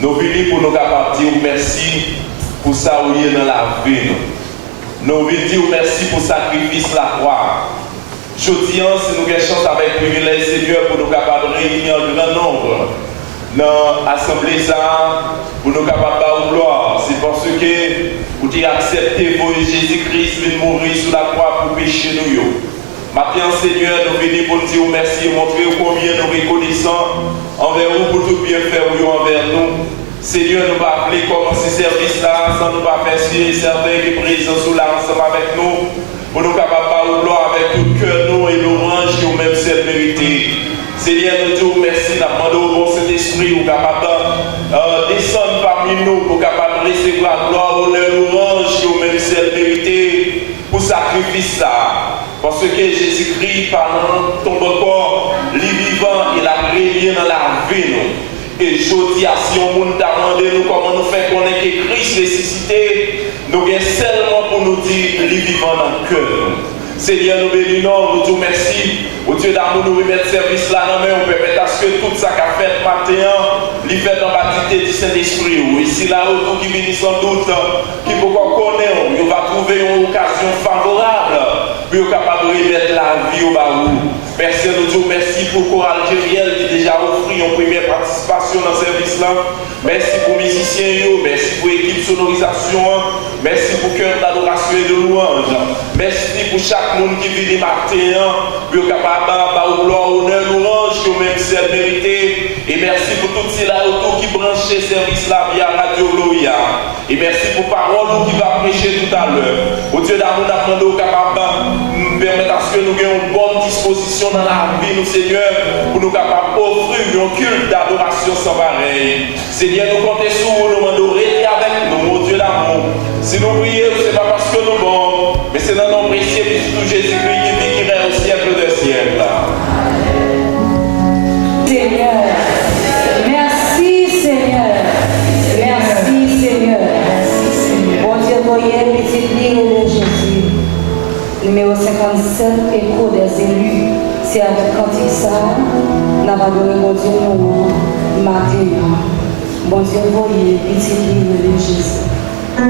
Nous venons pour nous capables de dire merci pour ça où il est dans la vie. Nous venons dire merci pour le sacrifice la croix. Je dis, si nous avons chance avec le privilège, Seigneur, pour nous capables de réunir un grand nombre dans l'assemblée, pour nous capables de gloire. C'est parce que vous avez accepté vous Jésus-Christ de mourir sur la croix pour pécher nous. Maintenant, Seigneur, nous venons pour nous dire merci et montrer combien nous reconnaissons envers vous pour tout bien faire envers nous. Seigneur, nous va appeler comment ce service-là, sans nous pas faire si certains qui sont présents sous la ensemble avec nous, pour nous capables de gloire avec tout cœur, nous et l'orange qui ont même cette vérité. Seigneur, nous disons merci, nous demandons au Saint-Esprit, nous capables de descendre parmi nous, pour capable de recevoir la gloire, honneur, l'orange qui ont même cette vérité, pour sacrifice ça. Parce que Jésus-Christ, par ton corps, les vivants, il a brillé dans la vie, nous. Et je dis à si on nous demande nous comment nous faire connaître que Christ ressuscité, nous avons seulement pour nous dire les vivants dans le cœur. Seigneur, nous bénissons, nous disons merci. Au Dieu d'amour, nous remettons service là, non, mais on permet à ce que tout ça qu'a fait matin, lui fait dans la baptité du Saint-Esprit. Et si là, autour qui vient sans doute, qui peut connaître, il va trouver une occasion favorable pour être capable de remettre la vie au baou. Merci, nous disons merci pour le choral Gériel qui déjà offert une première participation dans ce service-là. Merci pour les musiciens, merci pour l'équipe sonorisation, merci pour le cœur d'adoration et de louange. Merci pour chaque monde qui vit les matins, pour être capable de gloire, honneur, louange, que même c'est mérité. Et merci pour tout cela autour qui branche ce service-là via Radio Gloria. Et merci pour parole qui va prêcher tout à l'heure. Au Dieu d'amour, nous demandons capable de permettre à ce que nous ayons une bonne disposition dans la vie, nous Seigneur, pour nous capables d'offrir un culte d'adoration sans pareil. Seigneur, nous comptons sur vous, nous demandons rester avec nous, au Dieu d'amour. Si nous prions, ce n'est pas parce que nous bons, mais c'est dans notre précieux Christ Jésus-Christ qui vit, qui règne au siècle des siècles. Seigneur, merci Seigneur, merci Seigneur. Bon Dieu, voyez, petite ligne de Jésus, numéro 57, écho des élus. C'est avec cantique ça, nous avons donné bon Dieu nous matin. Bon Dieu, voyez, petite ligne de Jésus. Oh,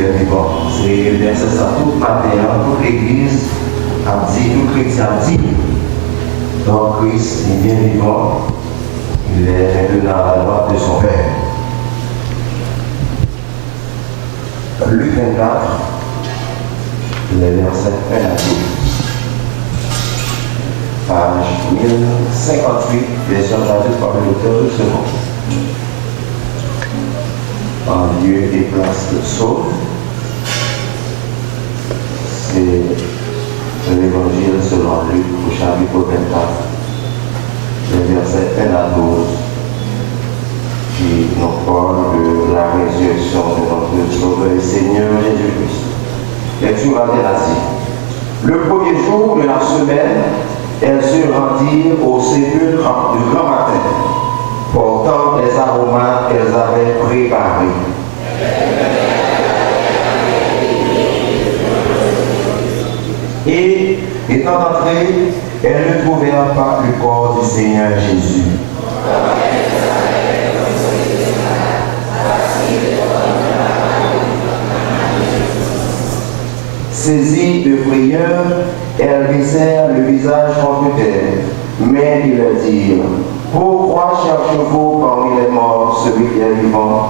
Dieu vivant. C'est verset ça tout matin, toute l'église a dit, tout chrétien a dit. Donc Christ est bien vivant, il est maintenant à la droite de son Père. Luc 24, les versets 1 à 12. Page 1058, version traduite par le docteur de Second. En lieu et place de Sauve, c'est l'évangile selon Luc au chapitre 24, les versets 1 à 12, qui nous parle de la résurrection de notre Sauveur et Seigneur Jésus-Christ. Lecture alternative. Le premier jour de la semaine, elles se rendirent au sépulcre du grand matin, portant les aromates qu'elles avaient préparés. Et, étant entrées, elles ne trouvèrent pas le corps du Seigneur Jésus. Saisies de frayeur, elles baissèrent le visage contre terre, mais ils leur dirent: pourquoi cherchez-vous parmi les morts celui qui est vivant?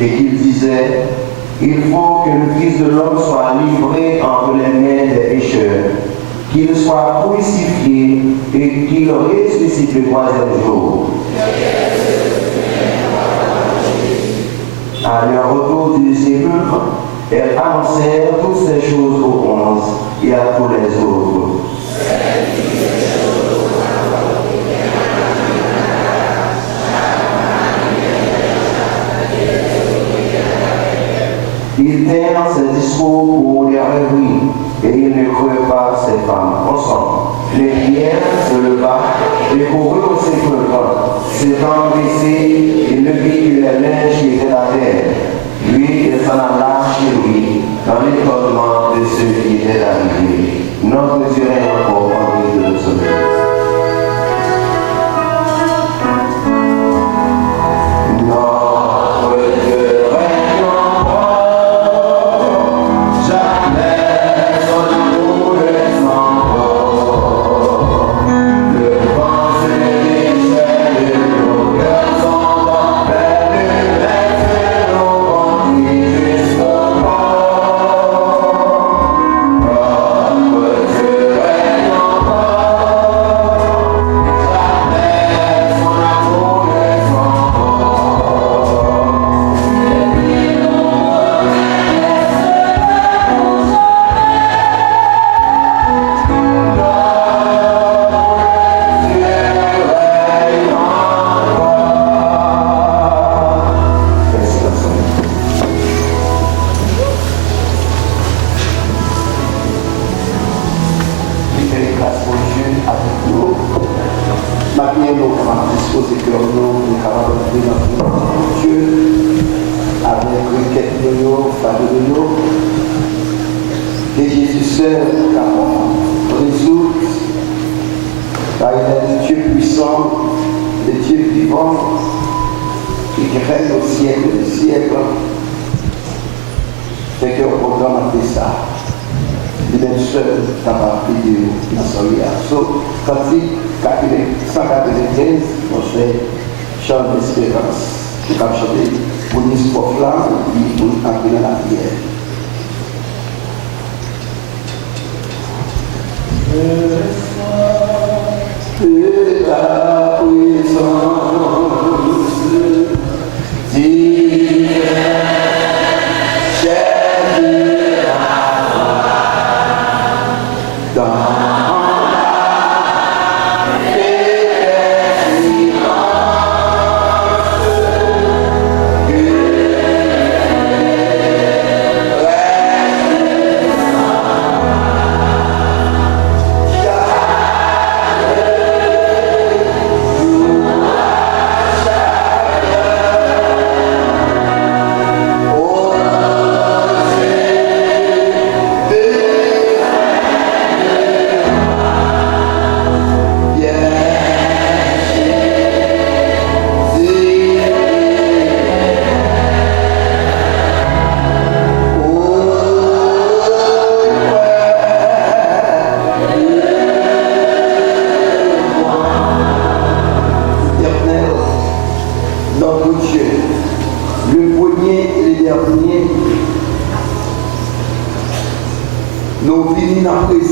Et qu'il disait: il faut que le Fils de l'homme soit livré entre les mains des pécheurs, qu'il soit crucifié et qu'il ressuscite le troisième jour. À leur retour du sépulcre, elles annoncèrent toutes ces choses aux 11 et à tous les autres. Ils tinrent ces discours pour les rêveries, et ils ne crurent pas ces femmes. Ensemble, les prières se leva et courut au sépulcre. S'étant baissé, il ne vit que les linges qui étaient à terre. Lui, il s'en alla chez lui, dans l'étonnement de ceux qui étaient arrivés. Notre Dieu est encore en vie de sommeil.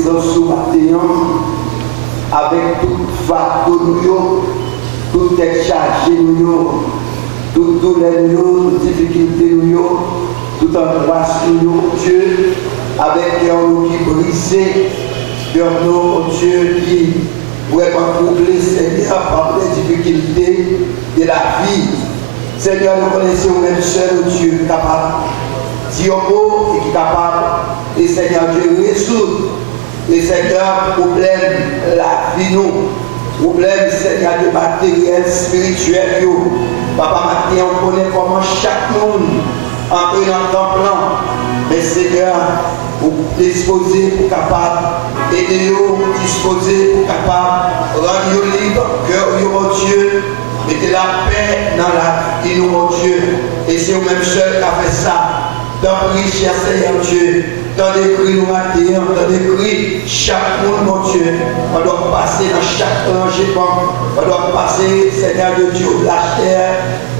présence sous matin avec toute fardeau nous, toute chargée nous, toute douleur nous, toute difficulté nous, toute angoisse nous, Dieu, avec cœur nous qui brisé, cœur nous, Dieu, qui vraiment troublé, Seigneur, par les difficultés de la vie. Seigneur, nous connaissons même seul Dieu capable, Dieu mot et qui est capable, et Seigneur Dieu résout les Seigneur problème la vie nous, problème Seigneur de matériel spirituel yo. Papa matin on connaît comment chaque monde entre dans ton plan, mais Seigneur pour disposer pour capable aider nous, disposer pour capable rendre nous libre, cœur mon Dieu. Mettez la paix dans la vie, mon Dieu. Et c'est vous-même seul qui a fait ça. Dans le cher Seigneur Dieu. Dans les cris nous matin, dans les cris, chaque monde, mon Dieu. On doit passer dans chaque rangement. On doit passer, Seigneur de Dieu, de la terre.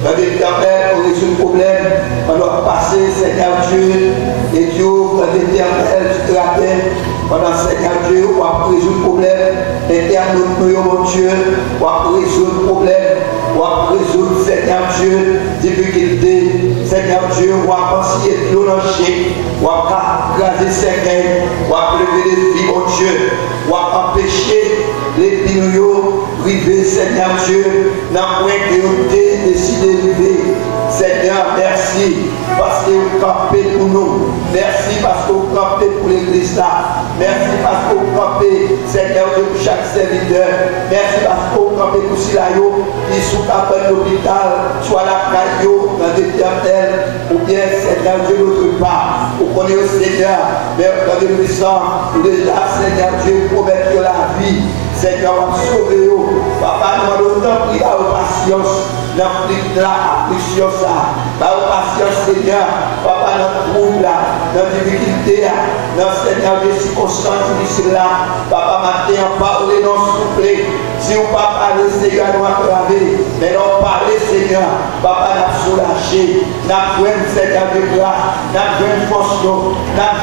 Dans l'éternel, pour résoudre le problème. On doit passer, Seigneur Dieu. Et Dieu, dans l'éternel, de la terre. Pendant Seigneur Dieu, on va résoudre le problème. L'éternel, mon Dieu, on va résoudre le problème. On va résoudre, Seigneur Dieu, difficulté. Seigneur Dieu, on va penser et plonger. On va graser ses gains. On va lever les vies, mon Dieu. On va empêcher les binoyaux privés, Seigneur Dieu, dans le point que nous avons décidé de vivre. Seigneur, merci parce que vous campez pour nous. Merci parce que vous campez pour l'église là. Merci parce que vous campez, Seigneur, pour chaque serviteur. Merci parce que vous campez pour Silayo, qui sous capable l'hôpital, soit la caillou, dans l'éternel, ou bien, Seigneur Dieu, notre part. Vous connaissez, Seigneur, mais dans le puissant, déjà, Seigneur Dieu, promettre la vie. Seigneur, sauve-nous. Papa, nous allons autant prier à vos patience. Dans la affliction, ça. Par patience, Seigneur. Papa, dans le trouble, dans la difficulté, dans Seigneur, des circonstances difficiles là. Papa, matin, parlez, non, s'il vous plaît. Si vous ne parlez pas, Seigneur, nous aggraver. Mais non, parlez, Seigneur. Papa, nous soulager. Nous jouons, Seigneur, de grâce. Nous jouons force. Nous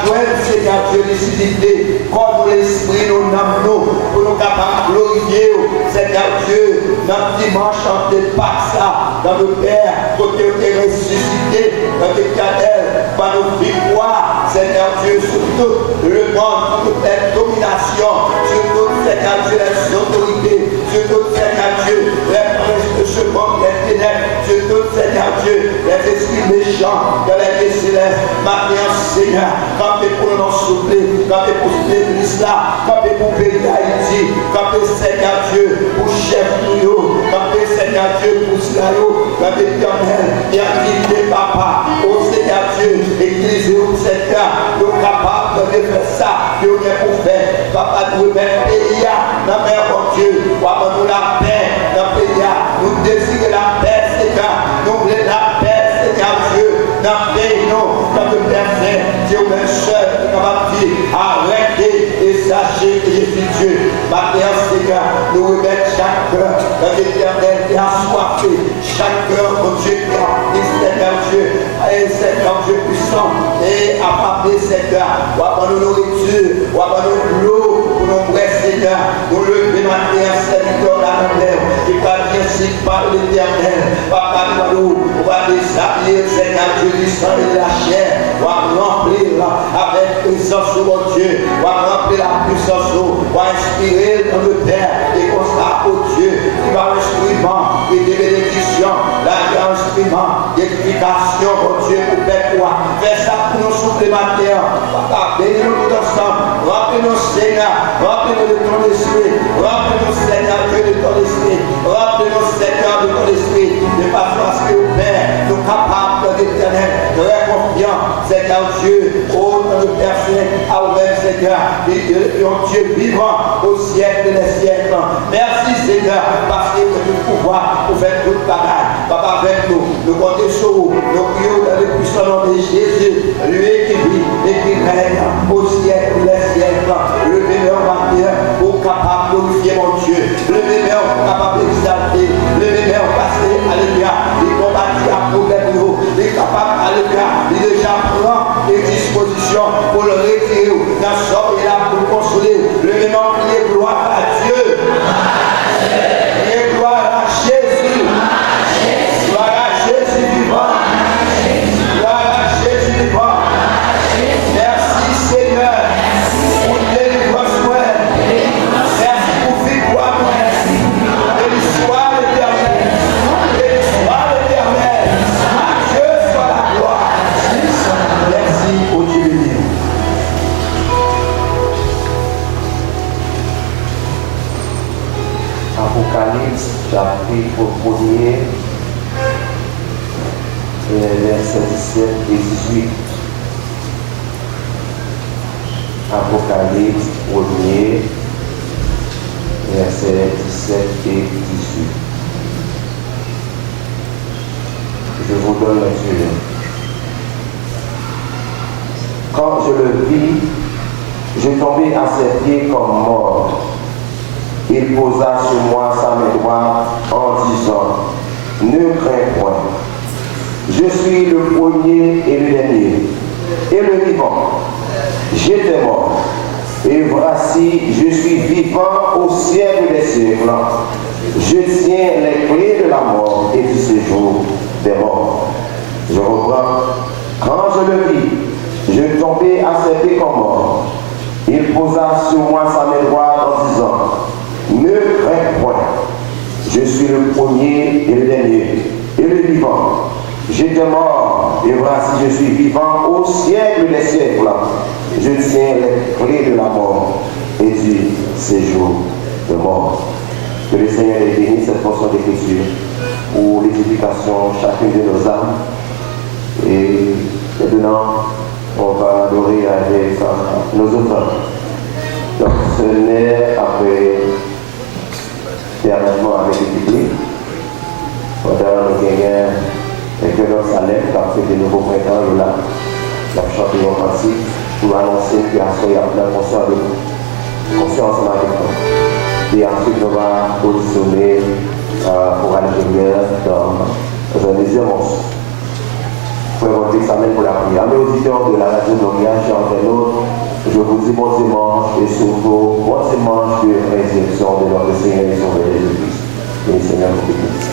jouons, Seigneur, de lucidité. Comme l'esprit, nous nommons, pour nous capables de glorifier, Seigneur Dieu, dans le dimanche, chanter pas ça. Dans le Père, côté où tu es ressuscité, dans l'éternel, par nos victoires, Seigneur Dieu, sur tout le monde, sur toute la domination, sur toute, Seigneur Dieu, les autorités, sur tout, Seigneur Dieu, les princes de ce monde, les ténèbres, sur tout, Seigneur Dieu, les esprits méchants, de les célestes, maintenant, Seigneur, quand tu es pour nous souffler, quand tu es pour l'église là, quand tu es pour le pays d'Haïti, quand tu es, Seigneur Dieu, pour chef nous, quand tu es, Seigneur Dieu, pour quand l'éternel et a dit des papas, au Seigneur Dieu, église au Seigneur, nous sommes capables de faire ça, nous sommes pour faire. Papa, nous mettons le pays dans la mer, mon Dieu, nous la paix dans le pays, nous désirons la paix, Seigneur, nous voulons la paix, Seigneur Dieu, dans le pays, nous, dans le Père, Dieu, même seul, qui est capable de dire, arrêtez et sachez que je suis Dieu. Maintenant, Seigneur, nous remettons chaque cœur dans l'éternel qui a soifé. Chaque cœur, mon Dieu, qui a pris, Seigneur Dieu, et Seigneur Dieu puissant, et a frappé, Seigneur, ou à nos nourritures, ou à nos l'eau, pour nos brefs, Seigneur, nous lever matin, serviteur à la mer, qui va bien si par l'éternel, Papa, nous, on va déshabiller, Seigneur Dieu, du sang et de la chair, on va remplir avec puissance, mon Dieu, on va remplir la puissance, on va inspirer dans le Père, et qu'on sera au Dieu, qui va l'instrument et des bénédictions, l'instrument d'édification, mon Dieu, pour faire quoi? Fais ça pour nous supplémentaires. Papa, bénis-nous tout ensemble. Remplis-nous, Seigneur. Remplis-nous de ton esprit. Remplis-nous, Seigneur, Dieu, de ton esprit. Remplis-nous, Seigneur, de ton esprit. De façon à ce que nous, Père, nous capables de l'éternel, très confiants, Seigneur Dieu, au nom de Père Saint, à vous-même, Seigneur, et Dieu vivant au siècle des siècles. Merci, Seigneur, parce que tu as tout pouvoir pour faire toute bagaille. Papa, avec nous, nous comptons sur vous, nous prions dans le puissant nom de Jésus, lui qui vit et qui règne au siècle des siècles. Le meilleur matin pour capable de glorifier mon Dieu. Le meilleur capable d'exalter. Le meilleur passé, alléluia. Il combattit à problème, il est capable, alléluia. Il déjà prend les dispositions pour le retirer. Dans ce sort, il a pour consoler. Apocalypse, chapitre 1er, versets 17 et 18. Apocalypse 1er, versets 17 et 18. Je vous donne lecture. Quand je le vis, je tombais à ses pieds comme mort. Il posa sur moi sa main droite en disant, ne crains point. Je suis le premier et le dernier, et le vivant. J'étais mort, et voici, je suis vivant au siècle des siècles. Je tiens les clés de la mort et du séjour des morts. Je reprends. Quand je le vis, je tombais à ses pieds comme mort. Il posa sur moi sa main droite en disant, ne crains point. Je suis le premier et le dernier, et le vivant. J'étais mort, et voici, je suis vivant au siècle des siècles. Je tiens les clés de la mort et du séjour de mort. Que le Seigneur ait béni cette portion d'écriture pour l'édification chacune de nos âmes. Et maintenant, on va adorer avec nos offrandes. Donc, ce n'est après dernièrement avec l'équipe. Pendant nous gagnons et que notre salaire a fait de nouveaux printemps là, la chanté en cantique pour annoncer que à ce y a plein conscience avec nous. Et ensuite, on va positionner pour aller dans un deuxième monstre. Pour votre examen pour la prière. Amis auditeurs de la radio Gloria, chers internautes, je vous dis bon dimanche et surtout bon dimanche de résurrection de notre Seigneur et Sauveur Jésus-Christ. Que le Seigneur vous bénisse.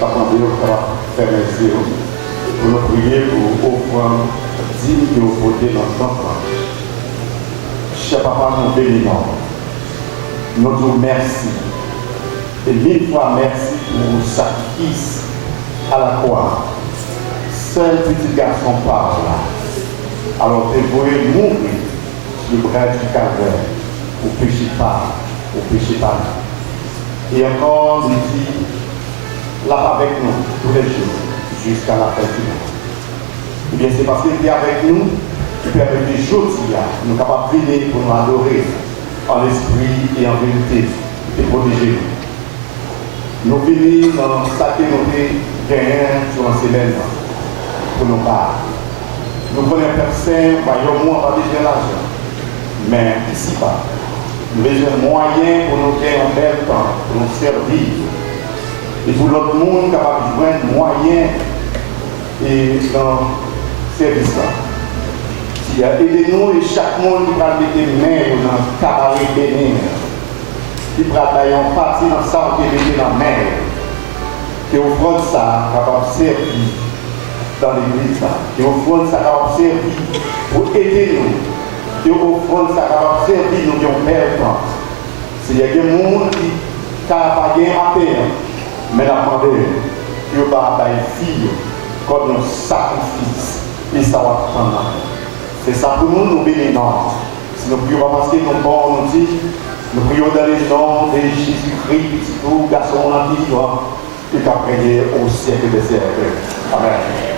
Par contre, nous allons faire merci pour nous prier pour offrir digne et au côté de notre enfant. Cher Papa, nous bénissons. Nous disons merci. Et mille fois merci pour le sacrifice à la croix. Seul petit garçon parle là. Alors, tu voulais mourir sur le bras du calvaire pour pécher pas, Et encore, il dit, là avec nous tous les jours, jusqu'à la fin du monde. Eh bien, c'est parce qu'il est avec nous qui permet de aujourd'hui, nous sommes capables de venir pour nous adorer en esprit et en vérité et protéger nous. Nous venons dans ce que nous gagnons sur un semaine pour nous parler. Nous prenons un personne, au moins, on va besoin d'argent. Mais ici, pas. Nous avons besoin de moyens pour nous gagner un bel temps, pour nous servir. Et pour l'autre monde, capable de joindre moyens et dans ce service-là. Aidez-nous et chaque monde qui va mettre les mains dans le cabaret bénin. Qui travaille en partie dans ça, qui est dans la mer, qui offre ça, capable de servir dans l'église, qui offre ça, capable de servir pour aider nous, qui offre ça, capable de servir nous qui ont peur. Il y a des gens qui n'ont pas gagné à peine, mais la demandé qui ont pas des filles comme un sacrifice, et ça va prendre. C'est ça pour nous, nous bénissons. Si nous pouvons ramasser nos bons, nous disons, nous prions dans les noms de Jésus-Christ, petit tout, garçon en vivant, et qu'après au siècle des siècles. Amen. Amen.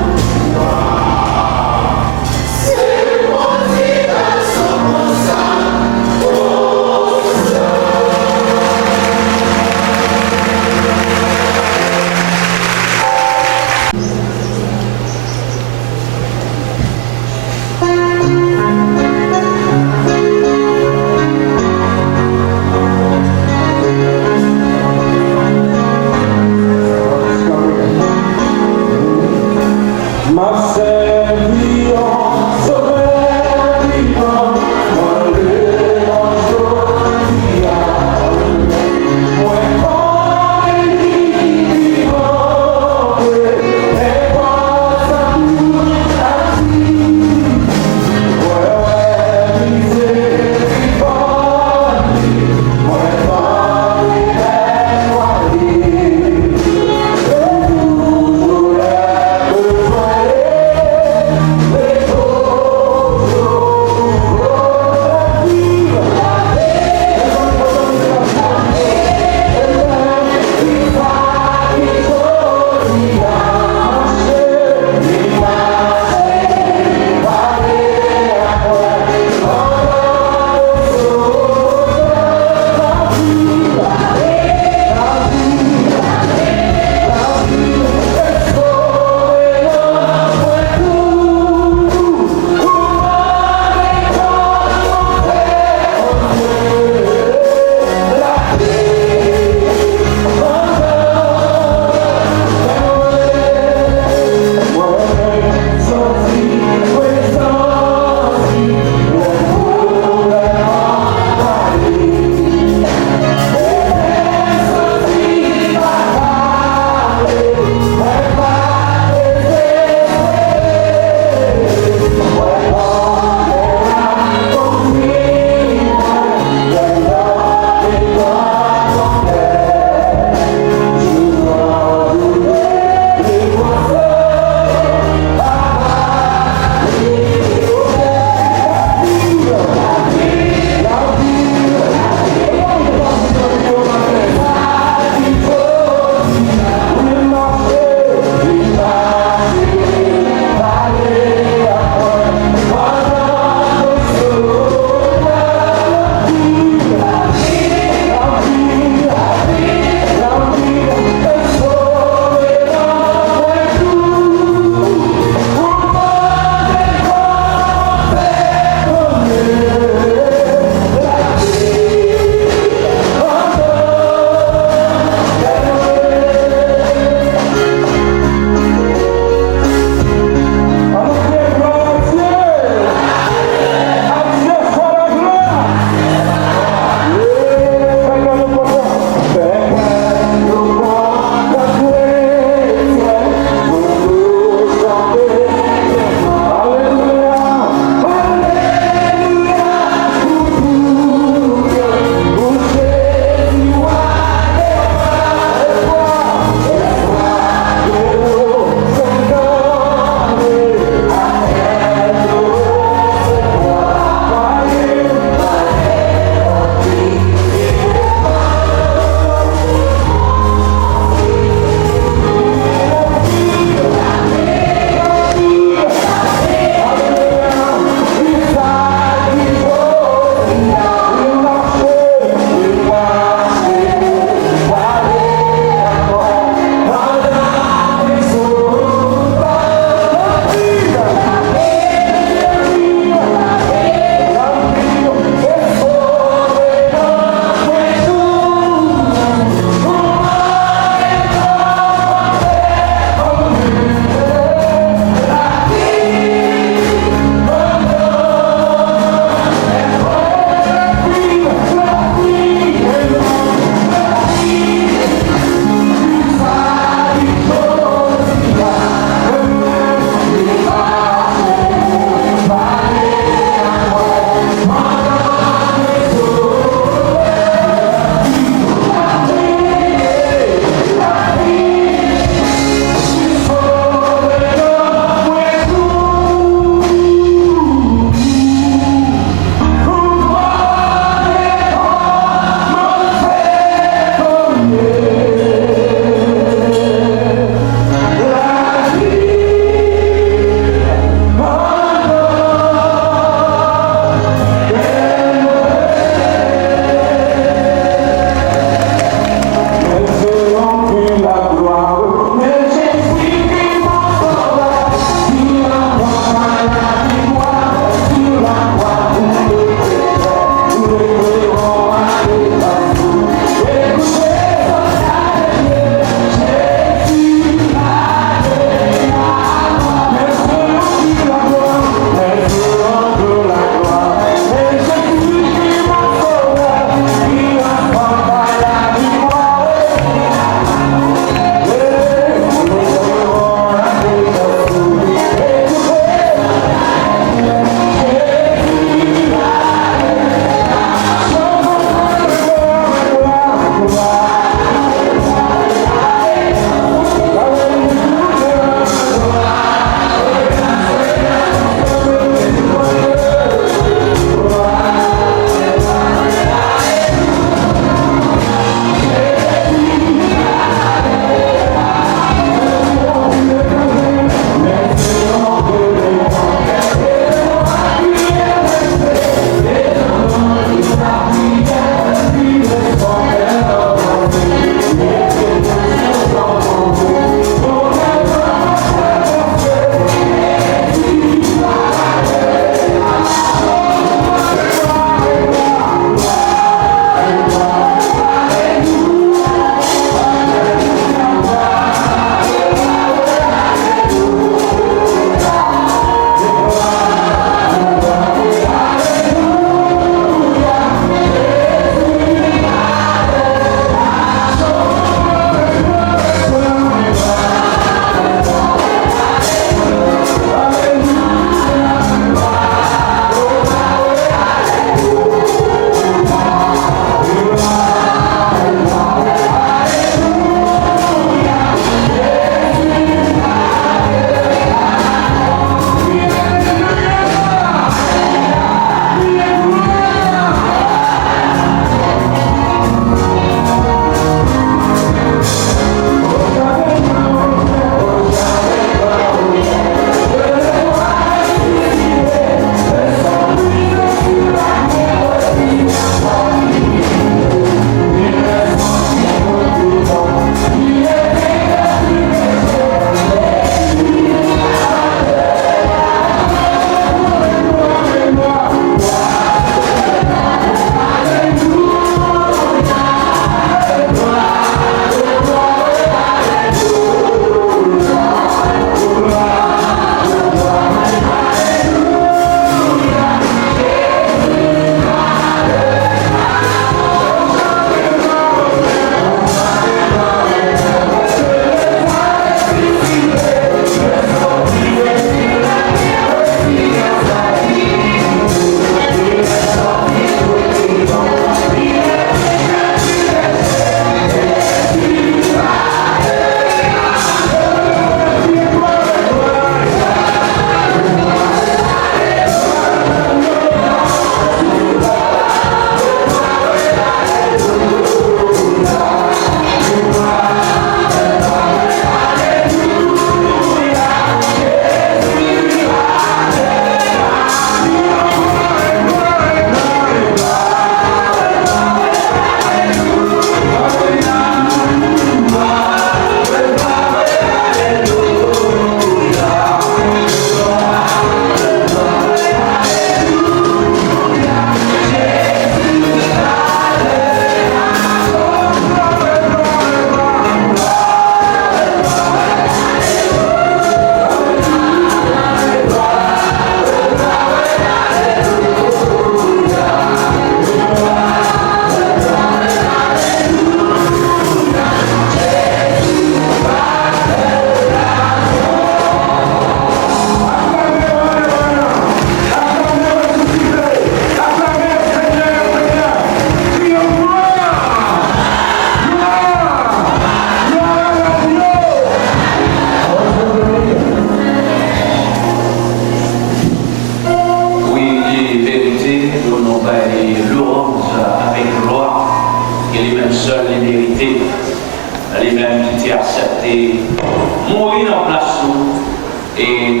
sous et il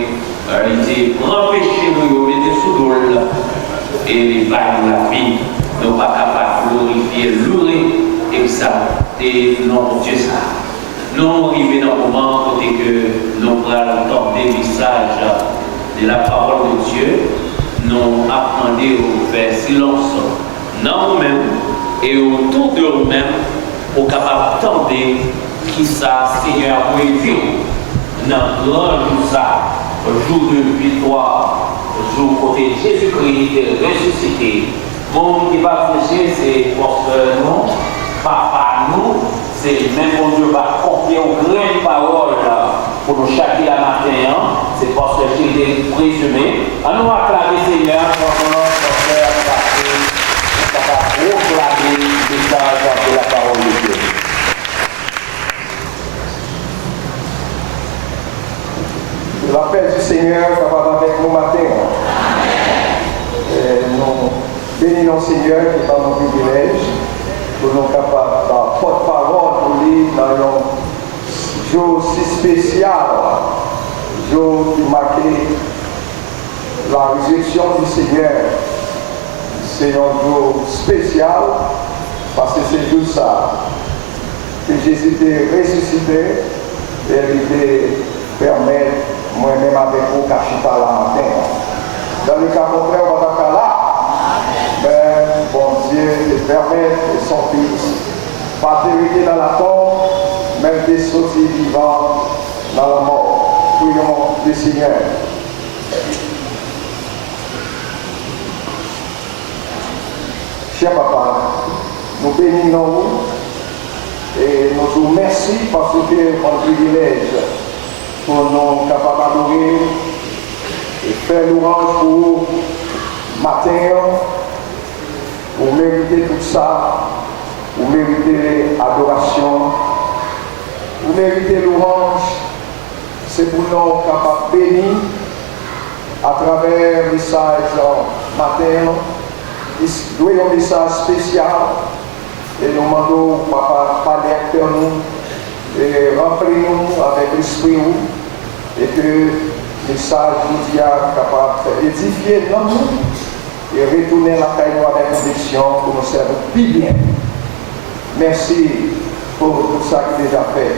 était empêché nous mettre sous l'eau et les vagues de la vie, nous pas capables de glorifier, louer, exalter notre Dieu ça. Nous arrivons dans le moment côté que nous allons tenter le message de la parole de Dieu, nous apprenons à faire silence dans nous-mêmes et autour de nous-mêmes pour capable tenter qui ça Seigneur pour dire dans grand jour ça, jour de victoire, jour côté Jésus-Christ est ressuscité. Monde qui va fléchir, c'est parce que nous, papa nous, c'est même mon Dieu va confier aux graines paroles pour nous chaque la matin, c'est parce que j'ai été présumé. À nous acclamer Seigneur, pour notre frère pour proclamer le message de la parole de Dieu. La paix du Seigneur va avec nous matin. Nous bénissons le Seigneur qui est dans nos privilèges, pour nous capables de porte-parole pour lui dans un jour si spécial, jour qui marquait la résurrection du Seigneur. C'est un jour spécial parce que c'est tout ça que Jésus était ressuscité et il était permettre moi-même avec vous cacher par la matin. Dans le cas contraire, on va être là. Mais bon Dieu te permet que son Fils, pas terminé dans la tombe, même des sortis vivants dans la mort. Prions le Seigneur. Cher Papa, nous bénissons et nous vous remercions parce que c'est un privilège pour nous capables d'adorer et faire louange pour matin, pour mériter tout ça, pour mériter adoration, pour mériter louange. C'est pour nous capables de bénir à travers le message matin. Nous avons un message spécial et nous demandons Papa parler avec nous et remplir-nous avec l'esprit et que le message nous soit capable d'édifier dans nous et retourner la caille avec conviction pour nous servir plus bien. Merci pour tout ça qui est déjà fait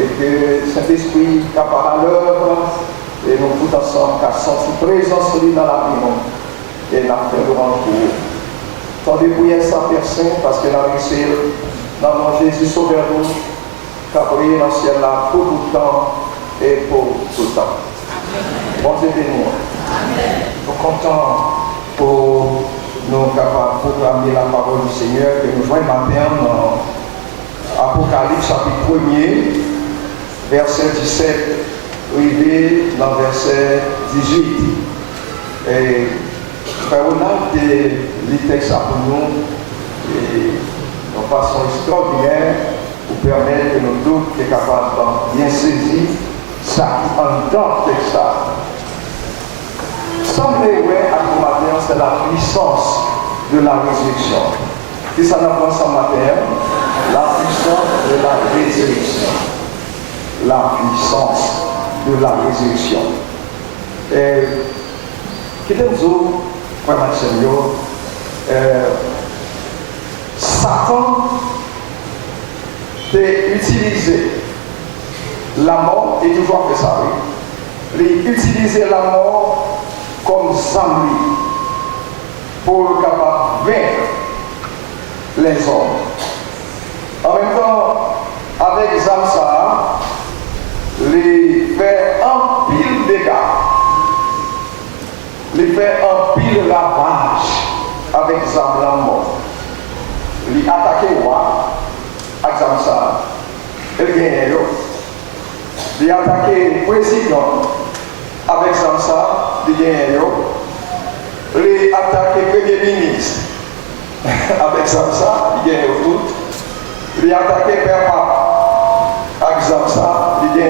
et que Saint-Esprit capable à l'œuvre et nous tous ensemble qui senti présence dans la vie. Et nous avons fait le rencours. Tant de prières sans personne, parce que nous avons essayé dans mon Jésus sauveur nous, qui a prié dans le ciel là pour tout le temps et pour tout le temps. Bon Dieu béni. Nous sommes contents pour nous capables de proclamer la parole du Seigneur que nous voyons maintenant dans Apocalypse chapitre 1er, verset 17, arrivé dans verset 18. Et Frère Ronald, les textes pour nous, et de façon extraordinaire, pour permettre que nous tous soyons capables de bien saisir ça qui en tant que texte. Semblez à ce matin, c'est la puissance de la résurrection. Qui ça nous apprend ce matin? La puissance de la résurrection. La puissance de la résurrection. Et qu'est-ce Frère Maximilien, Satan a utilisé la mort, et toujours fait ça, oui. Il a utilisé la mort comme zambi pour capable vaincre les hommes. En même temps, avec Zamsa, il fait un pile de dégâts. Il fait un pile ravage avec Zamlan mort. Il a attaqué le roi avec Zamsa. Il a attaqué le président avec Zamsa. Il a attaqué le premier ministre avec Zamsa. Il a attaqué le père Pape avec Zamsa. Il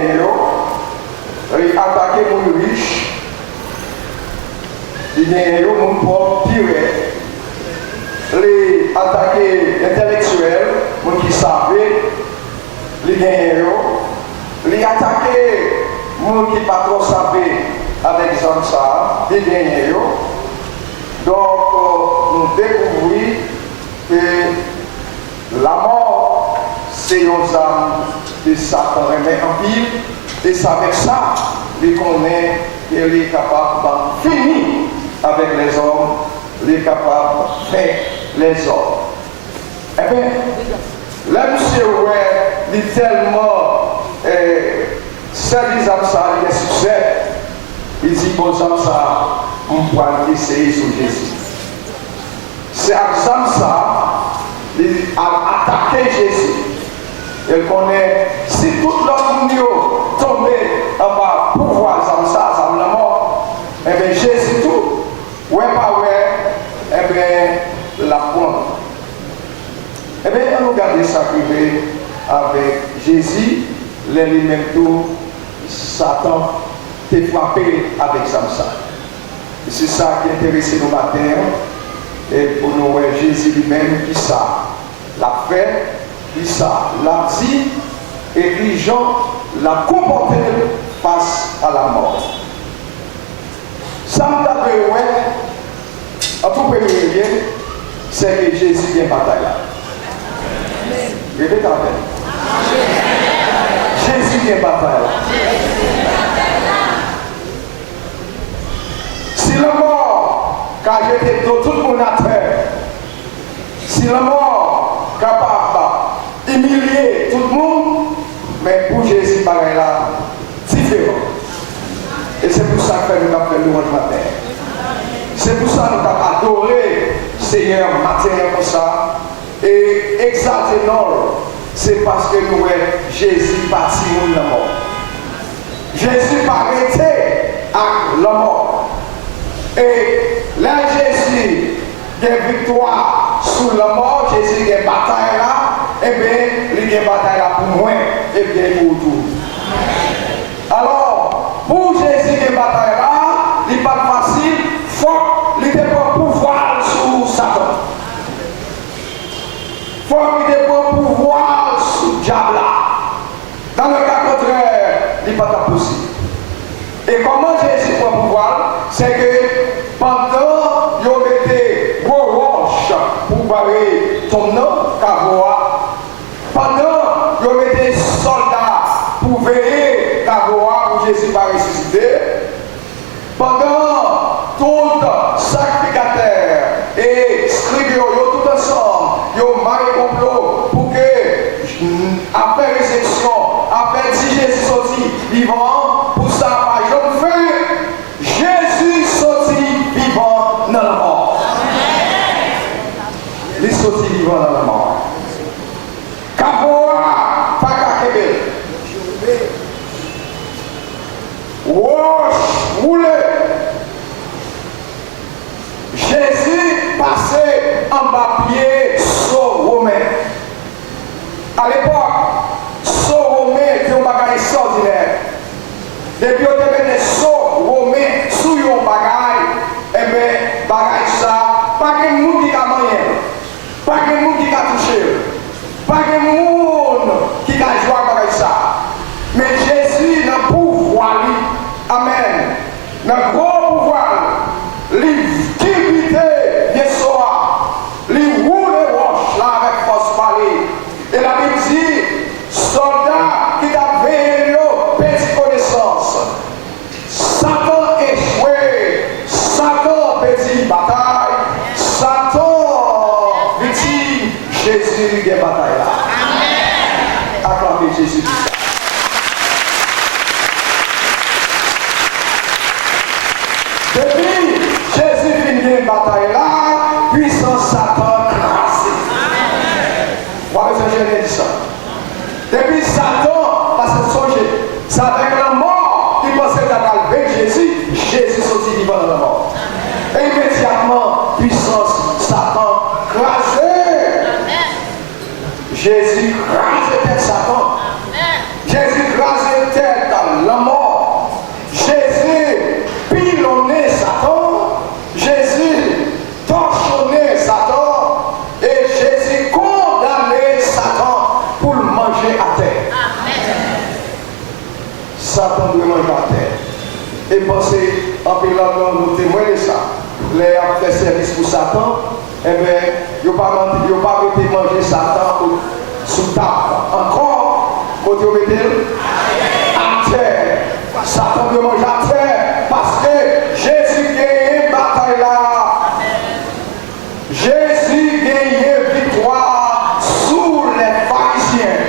a attaqué le riche. Il y a des gens qui tiré, les attaqués intellectuels, qui savaient, les attaqués monde qui pas trop savait avec ça, des derniers. Donc, nous découvrons que la mort, c'est une âme de Satan remet en pile, et c'est avec ça qu'il connaît qu'il est capable de finir avec les hommes, il est capable de faire les hommes. Eh bien, là, monsieur, ouais, il est tellement servi à ça, il est succès. Il dit, bon, ça, on peut essayer sur Jésus. C'est à ça, il a attaqué Jésus. Il connaît, si tout le monde tombe en bas, pouvoir, ça me la mort. Eh bien, Jésus, tout, ouais, pas ouais, eh bien, la pointe. Eh bien, on regarde ça privé avec Jésus, les lui-même tout, Satan t'est frappé avec ça. Et c'est ça qui intéresse nos matins. Et pour nous, Jésus lui-même, qui ça l'a fait, qui ça l'a dit, et puis Jean l'a comporté face à la mort. Ça m'a dit, ouais, en tout premier lieu, c'est que Jésus vient bataille là. Répétez avec. Jésus vient bataille là. Si la mort, car j'étais tout le monde à terre, si la mort capable d'humilier tout le monde, mais pour Jésus, pareil là, différent. Et c'est pour ça que nous avons fait louange matin. C'est pour ça que nous avons adoré Seigneur matin comme ça. Et exalté non, c'est parce que nous Jésus parti de la mort. Jésus pas arrêté à la mort. Et là, Jésus a une victoire sur la mort, Jésus a une bataille là, et bien, il y a une bataille là pour moi, et bien pour tout. Alors, pour Jésus, il y a une bataille là, il n'est pas facile, il faut qu'il ait pas pouvoir sur Satan. Il faut qu'il ait pas pouvoir sur le diable là. Dans le cas contraire, il n'est pas possible. Et comment Jésus prend pouvoir? C'est que pendant qu'il mettait gros roches pour barrer ton nom, Cavoa, pendant qu'il mettait soldats pour veiller Cavoa, où Jésus va ressusciter, pendant tout sacrificateur et scribes, tout ensemble, ils ont marqué complot pour que, après réception, après si Jésus sorti vivant, pour ça, Jésus sorti vivant dans la mort. Il sorti vivant dans la mort. Kaboa, pas kakebe. Wash, roulé. Jésus passait en bas pied sur Romain. À l'époque, sur Romain était un bagage extraordinaire. Depuis on devait sur Romain, sous yon bagage, eh bien, bagage ça, pas que monde qui a moyen, pas que monde qui a touché, pas que monde qui a joué à bagage ça. Mais Jésus n'a pas pouvoir, amen, n'a gros pouvoir, qui vite, les roule les roches là avec force parler. Et la Bible dit, soldat qui t'a veillé, petit connaissance. Satan échoué, Satan petit bataille, Satan victime, Jésus qui est bataille là. Acclamez Jésus. Depuis Jésus finit une bataille là, puissance Satan crasé. Voilà ce que j'ai dit ça. Depuis Satan, parce que c'est avec la mort qui pensait d'enlever Jésus, Jésus sortit vivant dans la mort. Et immédiatement, puissance Satan crasé. Jésus crasé tête Satan. Jésus crasé tête dans la mort. Jésus pilonné Satan. Jésus torchonné Satan. Et Jésus condamné Satan pour le manger à terre. Satan doit manger à terre. matin. Et pensez, en pilant nous témoins de ça. Les ont fait service pour Satan, eh bien, ils n'ont pas été manger Satan sous table. Encore, côté où mettez à terre. Satan doit manger à terre parce que Jésus gagne une bataille là. Jésus gagne une victoire sous les pharisiens.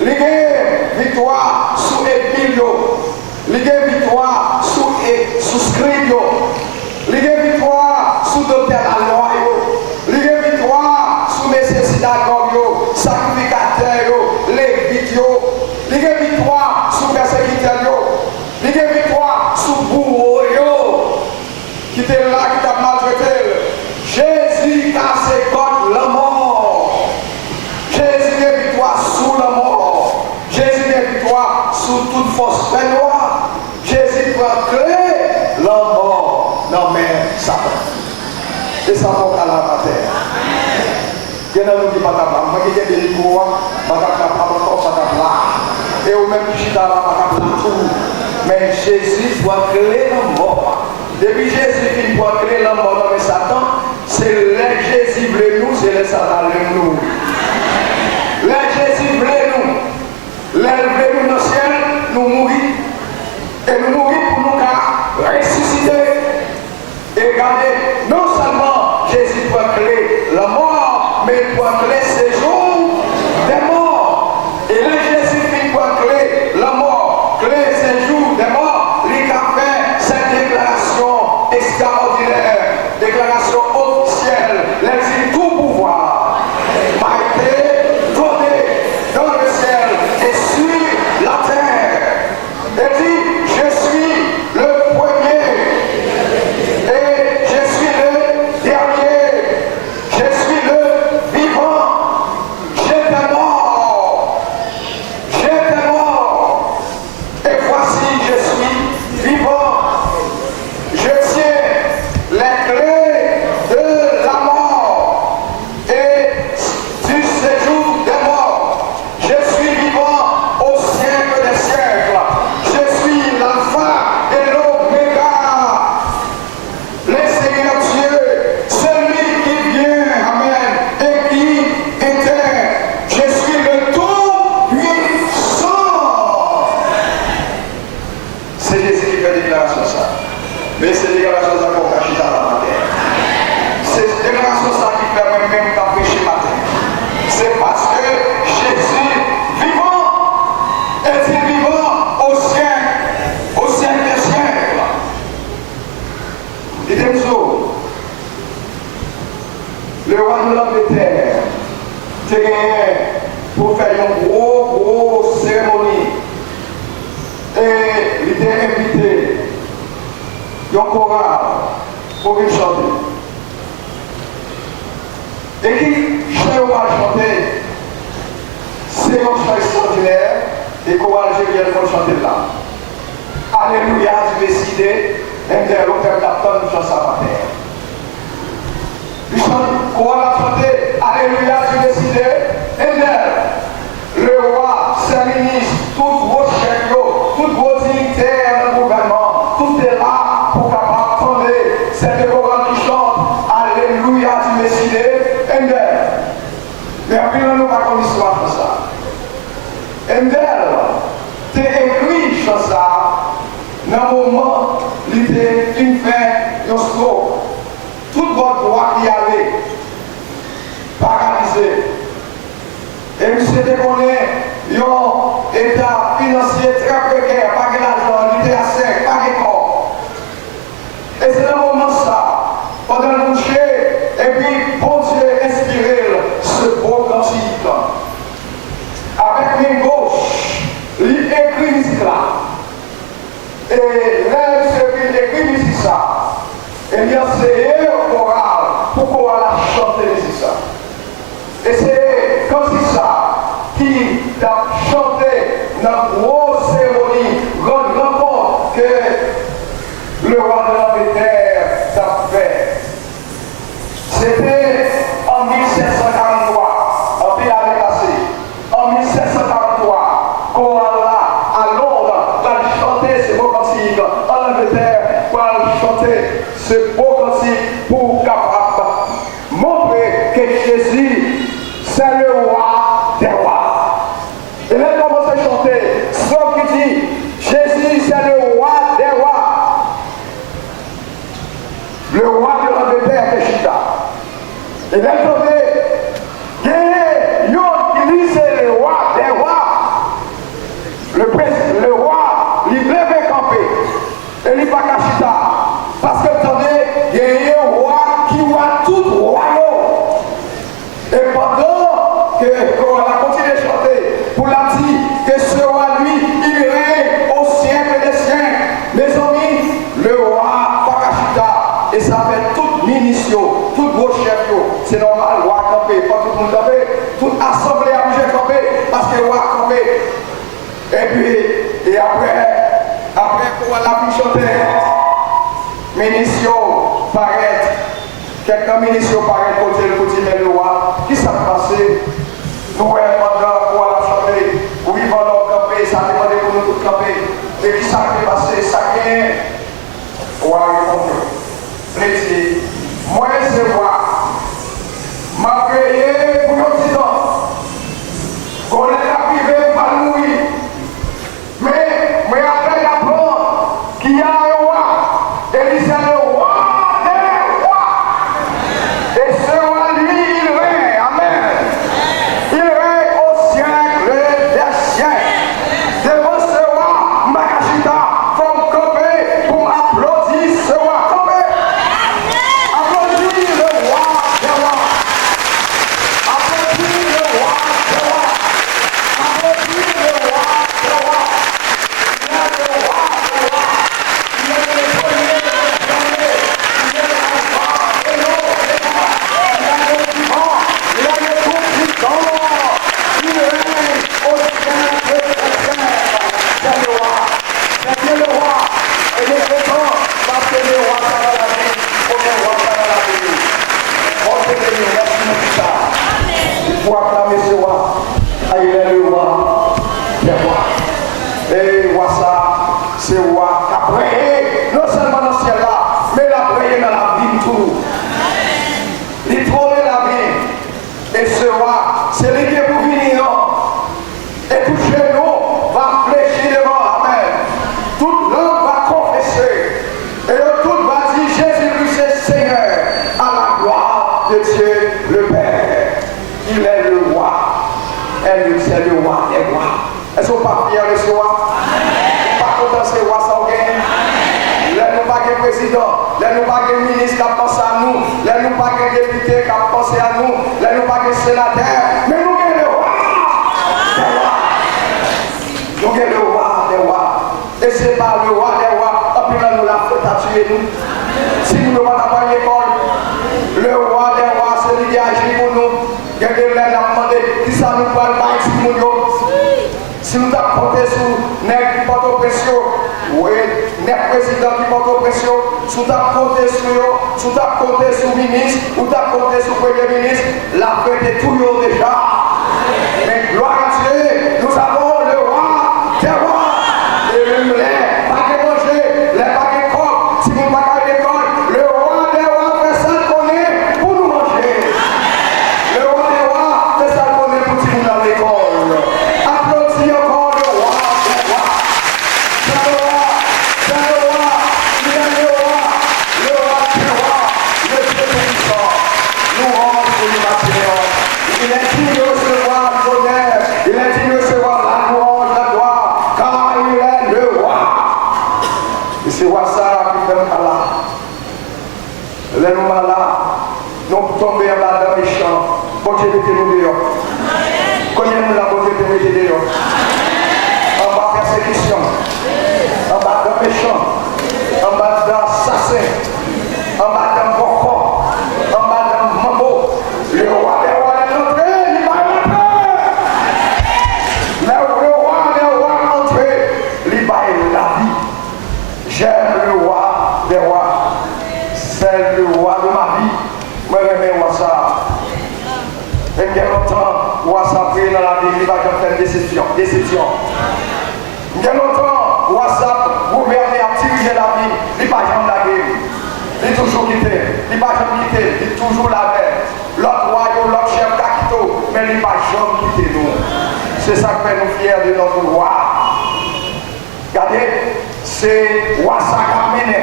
Il gagne victoire sous Épilio. Il gagne victoire sous Scribio. Il gagne victoire sous Docteur Aloyo. Il gagne victoire sous Messieurs Synagogue, sacrificateurs, lévites. Il gagne victoire sous persécuteurs. Il gagne victoire sous bourreaux qui étaient là, qui t'a maltraité. Jésus casse contre la mort. Jésus gagne victoire sous la mort. Jésus gagne victoire sous toute force noire. Jésus prend clé la mort dans mes Satan. Et ça va à la terre. Il y a des gens qui ne sont pas là. Il y a des gens qui ne sont pas là. Et au même qui sont là, mais Jésus doit créer la mort. Depuis Jésus qui doit créer la mort dans mes Satan, c'est le Jésus voulait nous, c'est le Satan nous. Le Jésus voulait nous. Le voulait nous dans le ciel, nous mourir. Et nous mourir pour nous ressusciter. Et regardez, non seulement Jésus doit créer la mort, mais il doit créer ces jours des morts. Et le Jésus qui doit créer la mort, créer ces jours des morts, il a fait cette déclaration extraordinaire, déclaration officielle, les tout pouvoir m'a été donné dans le ciel et sur la terre. Et dit, je suis le premier et je suis le dernier, je suis le vivant, j'étais mort, et voici je suis vivant, je tiens les clés de la mort et du séjour des morts, je suis vivant au siècle des siècles, je suis l'alpha et l'oméga. Le Seigneur Dieu, celui qui vient, amen, et qui était, je suis le tout-puissant. C'est Jésus qui fait déclaration ça. Mais c'est déclaration ça qu'on cache dans la matin. C'est déclaration ça qui fait même d'empêcher matin. C'est parce que Jésus vivant est-il vivant au siècle des siècles. Et Demso, le roi de l'Angleterre, tu as gagné pour faire une grosse cérémonie. Et il était invité, il y a un choral pour qu'il chante. Et qui chante à chanter, c'est un chant extraordinaire, et choral Jérémie va chanter là. Alléluia, tu décidé, et de l'auteur d'Apton, nous chante sa terre. Il chante, choral a chanté, Alléluia, tu décidé, et de le roi, ses ministres, toutes vos chefs, toutes vos dignitaires dans le gouvernement, tout est là pour capable attendre cette chorale qui chante Alléluia, tu décidé, et de. Mais après, nous pas comme histoire de ça. Et de, tu écrit sur ça, dans le moment, il était une fait, un stroke. Tout votre droit qui avait, paralysé. Et nous savons qu'on est un état financier très précaire, pas de l'argent, il était à sec, pas de corps. Et c'est dans le moment ça, pendant le coucher, et puis bon Dieu inspiré ce beau cantique. Avec main gauche, il écrit ici là. Et là, il écrit ici ça. Et il a essayé au choral, pour qu'on a chanté ici ça. Et c'est comme ça qui a chanté dans la grosse cérémonie, rendre compte que le roi de l'Angleterre a fait. C'était en 1743, en pays avait passé, en 1743, qu'on a à Londres, dans chanter cantique en Angleterre pour chanter ce beau cantique pour capable montrer que Jésus, c'est le roi des rois. Et là, il commence à chanter ce qui dit Jésus, c'est le roi des rois. Le roi de l'Angleterre, de Chita. Et là, il dit c'est le roi des rois. Le roi, il lève campé. Et il n'est pas Chita. Parce que, attendez, il y a un roi qui voit tout royaume. Et pendant que la continue de chanter, pour la dire que ce roi, lui, il règne au siècle des siècles. Mes amis, le roi Pakachita, et ça fait toute munition, tout gros chef, c'est normal, le roi campé, pas tout le monde campé, toute assemblée a bougé campé, parce que le roi campé. Et puis, et après qu'on a pu chanter, munition paraît, quelques munitions paraît côté le roi, qui s'est passé? Nous voyons pendant qu'on a chanté, où ils vont leur camper, ça a demandé pour nous tous camper, et qui s'est passé? Ça vient, roi répondre. Plaisir, moi c'est roi, m'a payé pour nos petits ans, qu'on est arrivé par nous. Mais après d'apprendre qu'il y a un roi, et il c'est le roi des rois. Et ce roi, lui, il règne. Amen. Il règne au siècle des siècles. Devant ce roi, Makachita, faut camper pour applaudir ce roi. Camper. Applaudis le roi des rois. Applaudis le roi des rois. Applaudis le roi des rois. C'est roi qui a prié, non seulement dans ce ciel-là, mais il a prié dans la vie tout. Il trouve la vie. Et ce roi, c'est lui qui est pour venir. Et tout chez nous va fléchir devant. Amen. Toute langue va confesser. Et tout va dire Jésus-Christ est Seigneur à la gloire de Dieu le Père. Il est le roi. Et lui, c'est le roi des rois. Est-ce qu'on pas fier de ce roi? C'est roi sans gain. Là, nous pas de président. Là, nous pas de ministre qui a pensé à nous. Là, nous pas de député qui a pensé à nous. Là, nous pas de sénateur. Mais nous avons le roi des rois. Nous avons le roi des rois. Et c'est pas le roi des rois. Et puis là, nous l'avons fait à tuer nous. Si nous ne pouvons pas avoir l'école, le roi des rois, c'est lui qui agit pour nous. Il y a des gens qui ont demandé qui ça nous parle pas ici, nous. Si nous avons compté sur les qui portent pression, oui, les présidents qui portent pression, si nous avons compté sur eux, si nous avons compté sur le ministre, ou nous avons compté sur le premier ministre, la fête est tout déjà. Mais gloire à Dieu, nous avons le roi des rois. Et le lait, pas de manger, les pas de coq, si vous n'avez pas d'école, le roi des rois fait ça qu'on est pour nous manger. Le roi des rois fait ça qu'on est pour nous dans l'école. Applaudis encore le roi des rois. C'est le roi, il est le roi des rois, le Dieu puissant. Nous rendons pour nous matin. Il est digne de recevoir l'honneur, il est digne de recevoir la louange, la gloire, car il est le roi. Et c'est roi ça qui fait le malade. Les nous malades, nous tombons là dans les champs. Bon Dieu, mettez-nous dehors. Connaissez-nous la beauté de mettre dehors. En bas de persécution, en bas de méchant, en bas d'assassin, en bas d'un bocon, en bas d'un mambo. Le roi des rois est entré, il va rentrer. Le roi des rois est entré, il va la vie. J'aime le roi des rois. C'est le roi de ma vie. Moi, j'aime le roi ça. Et bien longtemps, roi ça prie dans la vie, il va faire déception. Bien longtemps, roi toujours la même. L'autre royaume, l'autre chef Kakito, mais il n'est pas jamais quitté nous. C'est ça qui fait nous fiers de notre roi. Regardez, c'est Wassakamene.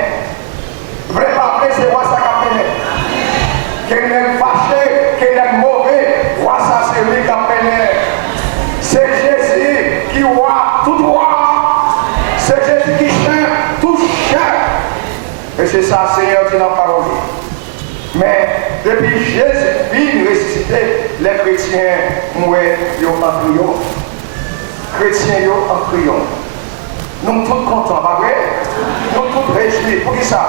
Vrai pas c'est Wassakamene. Qu'il est fâché, qu'il est mauvais, Wassa c'est lui qui a peine. C'est Jésus qui roi, tout roi. C'est Jésus qui chante, tout chante. Et c'est ça, Seigneur, qui n'a pas parole. Mais depuis Jésus vit ressuscité, les chrétiens mourent en priant. Chrétiens en priant. Nous sommes tous contents, pas vrai? Nous sommes tous réjouis. Pour qui ça?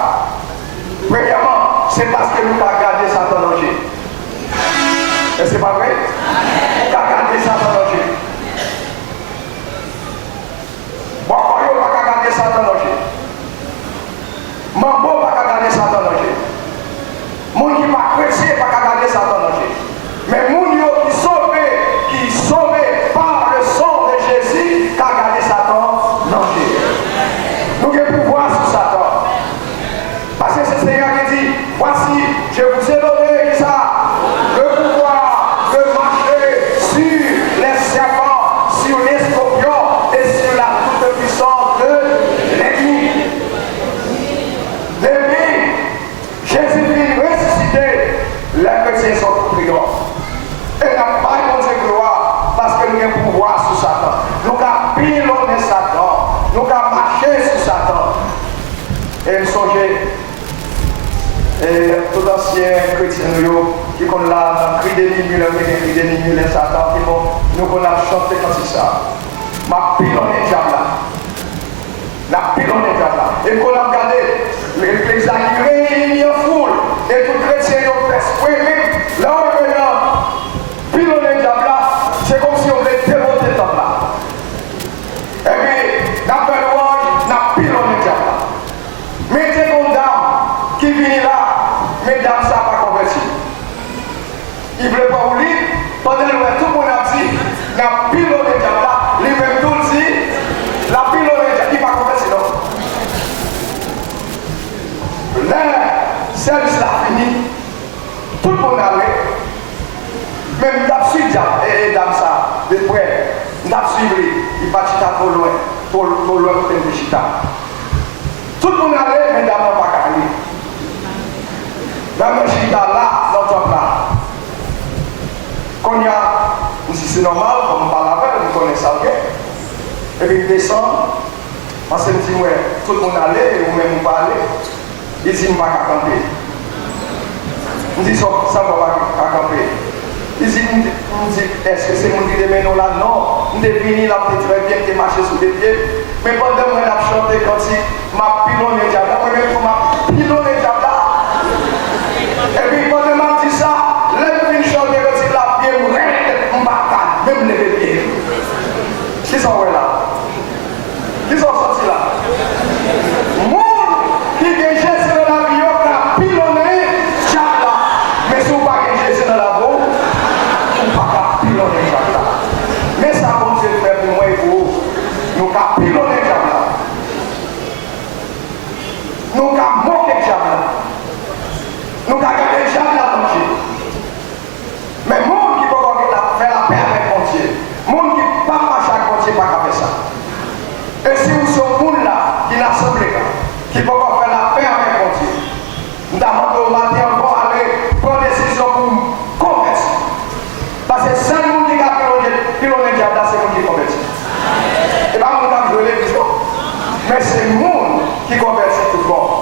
Premièrement, c'est parce que nous avons gardé Satan en danger. Et c'est pas vrai? Nous avons gardé Satan en danger. Bon, nous n'avons pas gardé Satan en danger. Mambo n'a pas gardé Satan en danger. Moun qui pas chrétien n'a pas gardé Satan en danger. Mais moun qui sauvé par le sang de Jésus, qui a gardé Satan en danger. Nous avons pouvoir sur Satan. Parce que c'est le Seigneur qui dit, voici, je vous ai donné ça, le pouvoir de marcher sur les serpents, sur les scorpions et sur la toute puissance de l'ennemi. Depuis Jésus vient ressusciter, les chrétiens sont priants. Et n'a pas de gloire parce que nous avons pouvoir sur Satan. Nous avons pilonné Satan. Nous avons marché sur Satan. Et nous songez, tout ancien chrétien qui qu'on l'a cri des mille Satan, qui nous qu'on a chanté comme ça. Ma pilonné diable là. La pilonné diable là. Et qu'on a regardé les réunis en foule. Et tout chrétien ont exprimer leur venant. Pilonné diable là, c'est comme si on voulait démonter le là. Et puis, n'a pas le droit, n'a pilonné diable là. Mettez une dame qui vient là, mesdames, ça n'a pas converti. Il ne veut pas vous lire, pendant que tout le monde a dit, la pilonné diable là, lui-même tout dit, la pilonné diable, il ne va pas converti non. Le service là fini, tout le monde a allé. Même d'ab suivi et dame ça, de près, d'ab suivi, il va chita trop loin pour le chita. Tout le monde allait, mais dame n'a pas qu'à aller. Dame chita là, dans ton là. Quand il y a, si c'est normal, comme on parle avec, on connaît ça, ok? Et puis il descend, parce qu'il dit, ouais, tout le monde allait, ou même on parlait, il dit, on va qu'à camper. On dit, ça va pas camper. Il dit, est-ce que c'est mon qui demande nous là? Non, on est venu là, on est très bien, on est marché sous des pieds. Mais pendant que on a chanté comme si ma pilonné diable, ma pilonné diable. Et puis pendant que on dit ça, les filles chantent comme si la pied me on va même les pieds. Qui sont là? Qui sont sortis là? Monde qui est Jésus dans la vie, qui a pilonné diable. Mais si vous pas Jésus dans la boue, mais ça, bon Dieu, fait pour moi et pour vous. Nous avons pilonné le diable. Nous avons moqué le diable. Nous avons gardé le diable dans Dieu. Mais le monde qui peut faire la paix avec mon Dieu, le monde qui ne peut pas marcher avec mon Dieu, pas faire ça. Et si vous êtes un monde là, qui n'a assemblé, qui peut faire la paix avec mon Dieu, nous avons demandé au matin encore aller prendre des décisions pour convertir. Parce que c'est le monde qui a pilonné le diable, c'est le monde qui convertit. Et pas le monde qui a joué l'église, mais c'est le monde qui convertit tout le monde.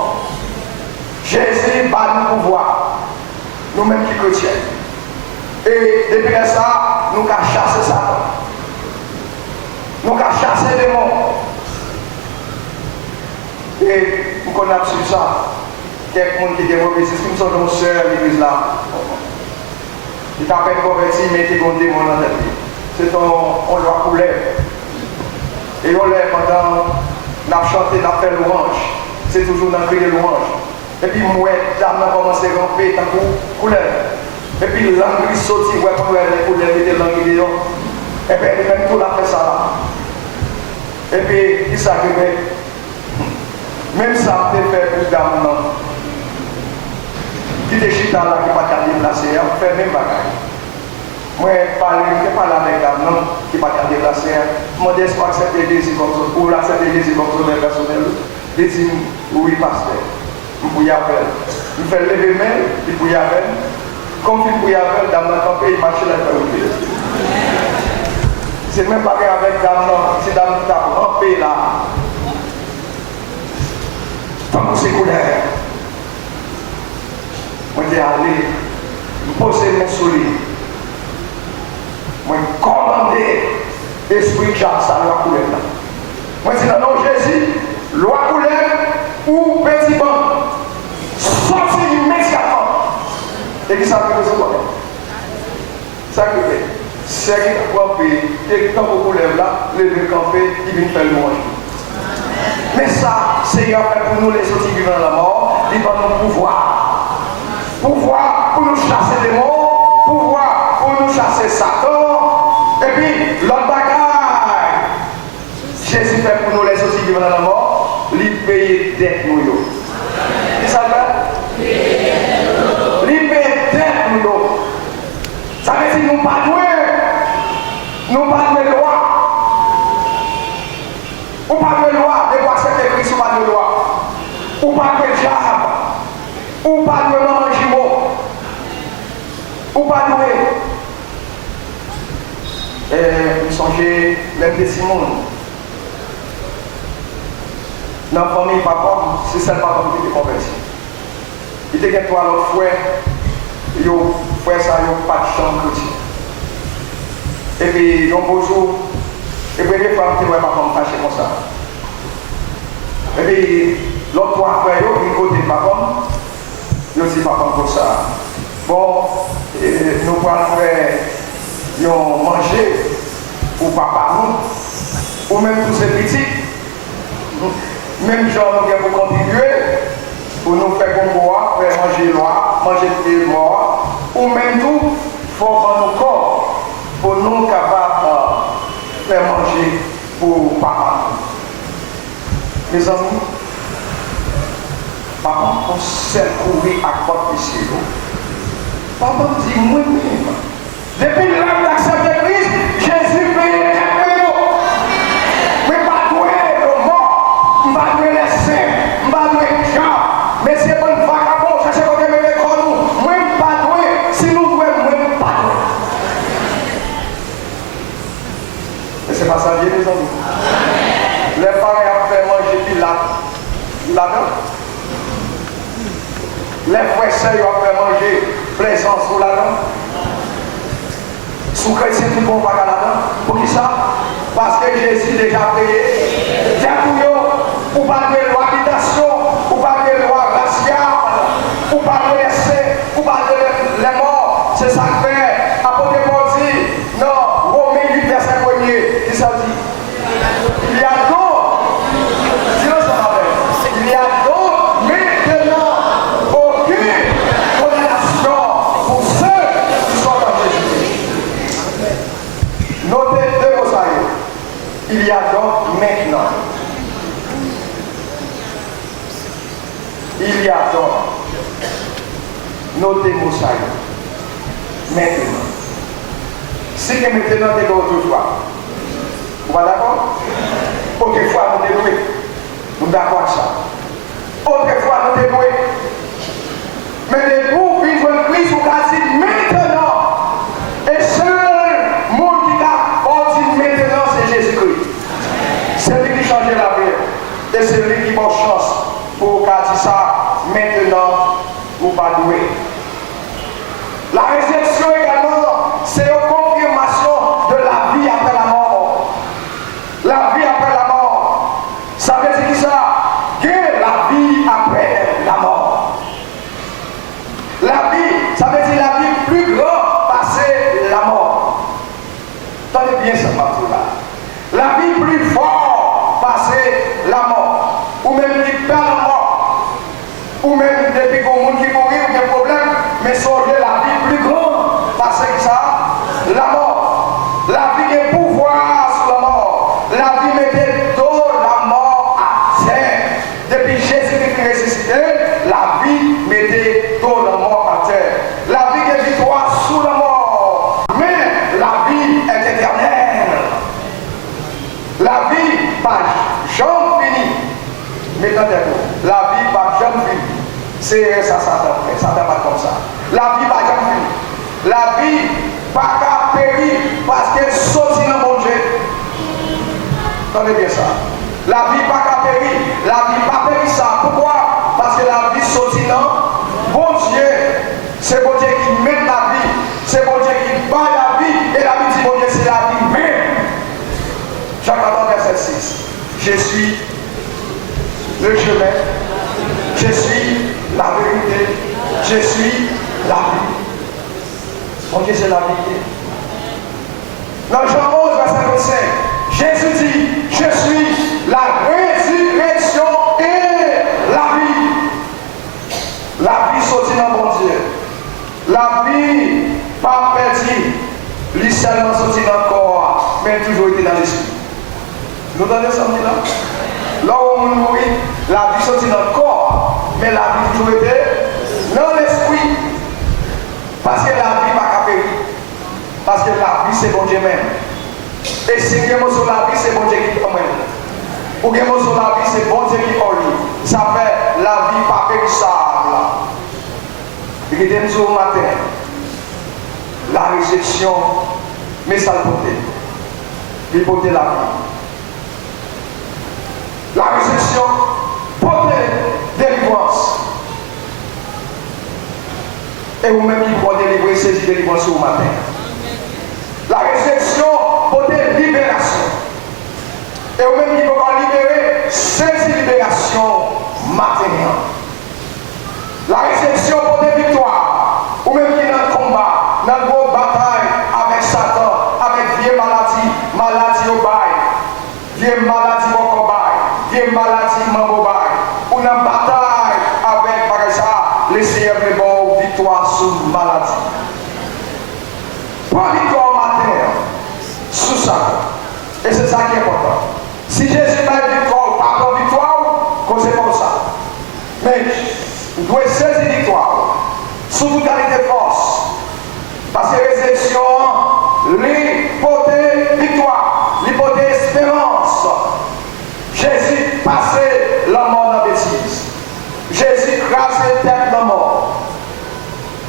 Jésus bat nous pouvoir, nous-mêmes qui chrétiens. Et depuis ça, nous avons chassé Satan. Nous avons chassé les démons. Et nous connaissons sur ça. Quelqu'un qui est mauvais, c'est comme ça nos sœurs à l'église là. Il t'a fait convertir, mais il a des démons dans la vie. C'est on doit couler. Et on lève pendant, on a chanté, on a fait louange. C'est toujours dans le cri de louange. Et puis, moi, l'âme a commencé à ramper, tant qu'on coulait. Et puis, l'angle sorti, ouais, quand on a les couleurs, il y a des langues dedans. Et puis, même tout l'a fait ça là. Et puis, il s'arrivait. Même ça, on peut faire plus d'âme, non. qui est chita là, qui n'est pas déplacé, on fait même bagaille. Moi, je parle avec la non, qui n'est pas déplacé, moi, je vais accepter des désirs comme ça, pour accepter des désirs comme ça, mais personnel, je dis, oui, pasteur, je peux y appeler. Je fais lever main, je peux y appeler. Comme il peut y appeler, dans le campé, il marche là, il fait. C'est même pas avec dame, si dame t'a rampé là, tant que c'est colère. Moi, je dis, allez, je pose mon sourire. Moi, je commande l'esprit Jacques, ça, loi couleur là. Moi, je dis, non, Jésus, loi couleur ou petit banc, sorti immédiatement. Et qui ça fait quoi? Ça que fait. C'est qui a campé, et quand vous lève là, lever camper, il vient faire le manger. Mais ça, Seigneur fait pour nous les autres qui vivent dans la mort, il va nous pouvoir. Pouvoir pour nous chasser les morts, pouvoir pour nous chasser Satan. Et puis, l'autre bagaille. Jésus fait pour nous les autres qui vivent dans la mort, il paye dette nous. Qui ça fait? Il paye dette nous. Ça veut dire nous pas doués. Nous pas de loi. Ou pas de loi, de voir cette Christ ou pas de loi. Ou pas de diable. Ou pas de maman. Ou pas de. Vous songez l'un de Simon. Dans la famille, papa, c'est celle papa qui était converti. Il était toi l'autre frère. Yo frère ça, yo pas de chambre. Et puis, un beau jour, et puis, les femmes qui ne vont pas fâcher comme ça. Et puis, l'autre trois frères, ils ont côté de ma femme, ils ont dit pas comme ça. Bon, nous pouvons faire, ils ont mangé pour papa nous, ou même tous ces petits, même gens nous viennent pour contribuer, pour nous faire comme boire, faire manger loin, manger des morts, ou même tout, former nos corps. Pour nous capables de faire manger pour papa. Mes amis, papa, on s'est courir à côté de chez nous. Papa dit moi-même. Depuis l'âme d'accepter Christ, Jésus paye les euros. Mais pas doué le mort, je ne vais pas doué les saints, je ne vais pas doué les gens. Mais c'est pas une vagabond, je sais qu'on est même comme nous. Moi, je ne pas doué, si nous doué, moi, je ne pas doué. C'est pas ça, Dieu, mes amis. Les parents ont fait manger puis là-dedans. Les frères sœurs ont fait manger plaisance pour là-dedans. Sous chrétien qui vont pas là-dedans. Pour qui ça? Parce que Jésus déjà payé. Ou pas de loi d'habitation, ou pas de loi raciale, ou pas de l'essai, ou pas de les morts. C'est ça que fait. Apôtre Paul dit, non, Romains 8, verset 1er, qui ça dit? Il y a d'autres, il y a d'autres maintenant aucune condamnation pour ceux qui sont en Jésus. Notez deux mots. Il y a donc maintenant. Il y a donc, notez mots. Maintenant. Si que maintenant t'es autrefois. Vous êtes d'accord? Autrefois nous t'es doués. Nous d'accord avec ça. Autrefois nous t'es doués. Mais les bouts qui jouent Christ, vous avez dit maintenant. Et seul monde qui a dit maintenant, c'est Jésus-Christ. C'est lui qui change la vie. Et c'est lui qui a chance pour dire ça maintenant, vous pas doués. La résurrection également, c'est une confirmation de la vie après la mort. La vie après la mort. Ça veut dire qui ça? Que la vie après la mort. La vie, ça veut dire la vie plus grande passée la mort. Tenez bien ça, partout là. La vie plus forte passée la mort. Ou même qui perd la mort. Ou même depuis qu'on monde qui mourit ou des problèmes, mais songez la vie plus grande, parce que ça, la mort, la vie est pouvoir sur la mort, la vie mettait tout la mort à terre. Depuis Jésus qui est ressuscité, la vie mettait tout la mort La vie va jamais finir. C'est ça, Satan fait. Satan va comme ça. La vie va jamais finir. La vie va qu'à périr parce qu'elle sortit dans mon Dieu. Attendez bien ça. La vie va qu'à périr. La vie va périr ça. Pourquoi? Parce que la vie sortit dans bon Dieu. C'est bon Dieu qui mène la vie. C'est bon Dieu qui bat la vie. Et la vie dit bon Dieu, c'est la vie même. Jacques 14, verset 6. Je suis le chemin. Je suis la vérité. Je suis la vie. Mon Dieu, c'est la vérité. Dans Jean 11, verset 25, Jésus dit, je suis la résurrection et la vie. La vie sortit dans mon Dieu. La vie pas perdue. Lui seulement sorti dans le corps, mais toujours été dans l'esprit. Nous donnons ça là. Là où on mourit, la vie sortit dans le corps, mais la vie toujours été dans l'esprit. Parce que la vie va pas périr. Parce que la vie c'est bon Dieu même. Et si vous avez sur la vie, c'est bon Dieu qui t'emmène. Ou bien sur la vie, c'est bon Dieu qui orne. Ça fait la vie pas périssable. Et que nous au matin, la réjection, mais ça le porte. Il porte la vie. La réjection porte délivrance. Et vous-même qui pouvez délivrer, saisir délivrance au matin. La réjection porte libération. Et vous-même qui pouvez libérer, saisir libération matérielle. La réjection porte victoire. Ou même qui est dans le combat, dans une grosse bataille avec Satan, avec vieille maladie au bail, vieille maladie au combat, vieille maladie au bail, ou dans une bataille avec, par exemple, les Seigneurs de bon victoire sur la maladie. Pas victoire matérielle, sous ça. Et c'est ça qui est important. Si Jésus n'a pas victoire, pas de victoire, c'est comme ça. Mais vous devez saisir victoire. Sous toute qualité de force. Parce que les élections, l'hypothèse victoire, l'hypothèse espérance. Jésus passait la mort dans la bêtise. Jésus crasait tête dans la mort.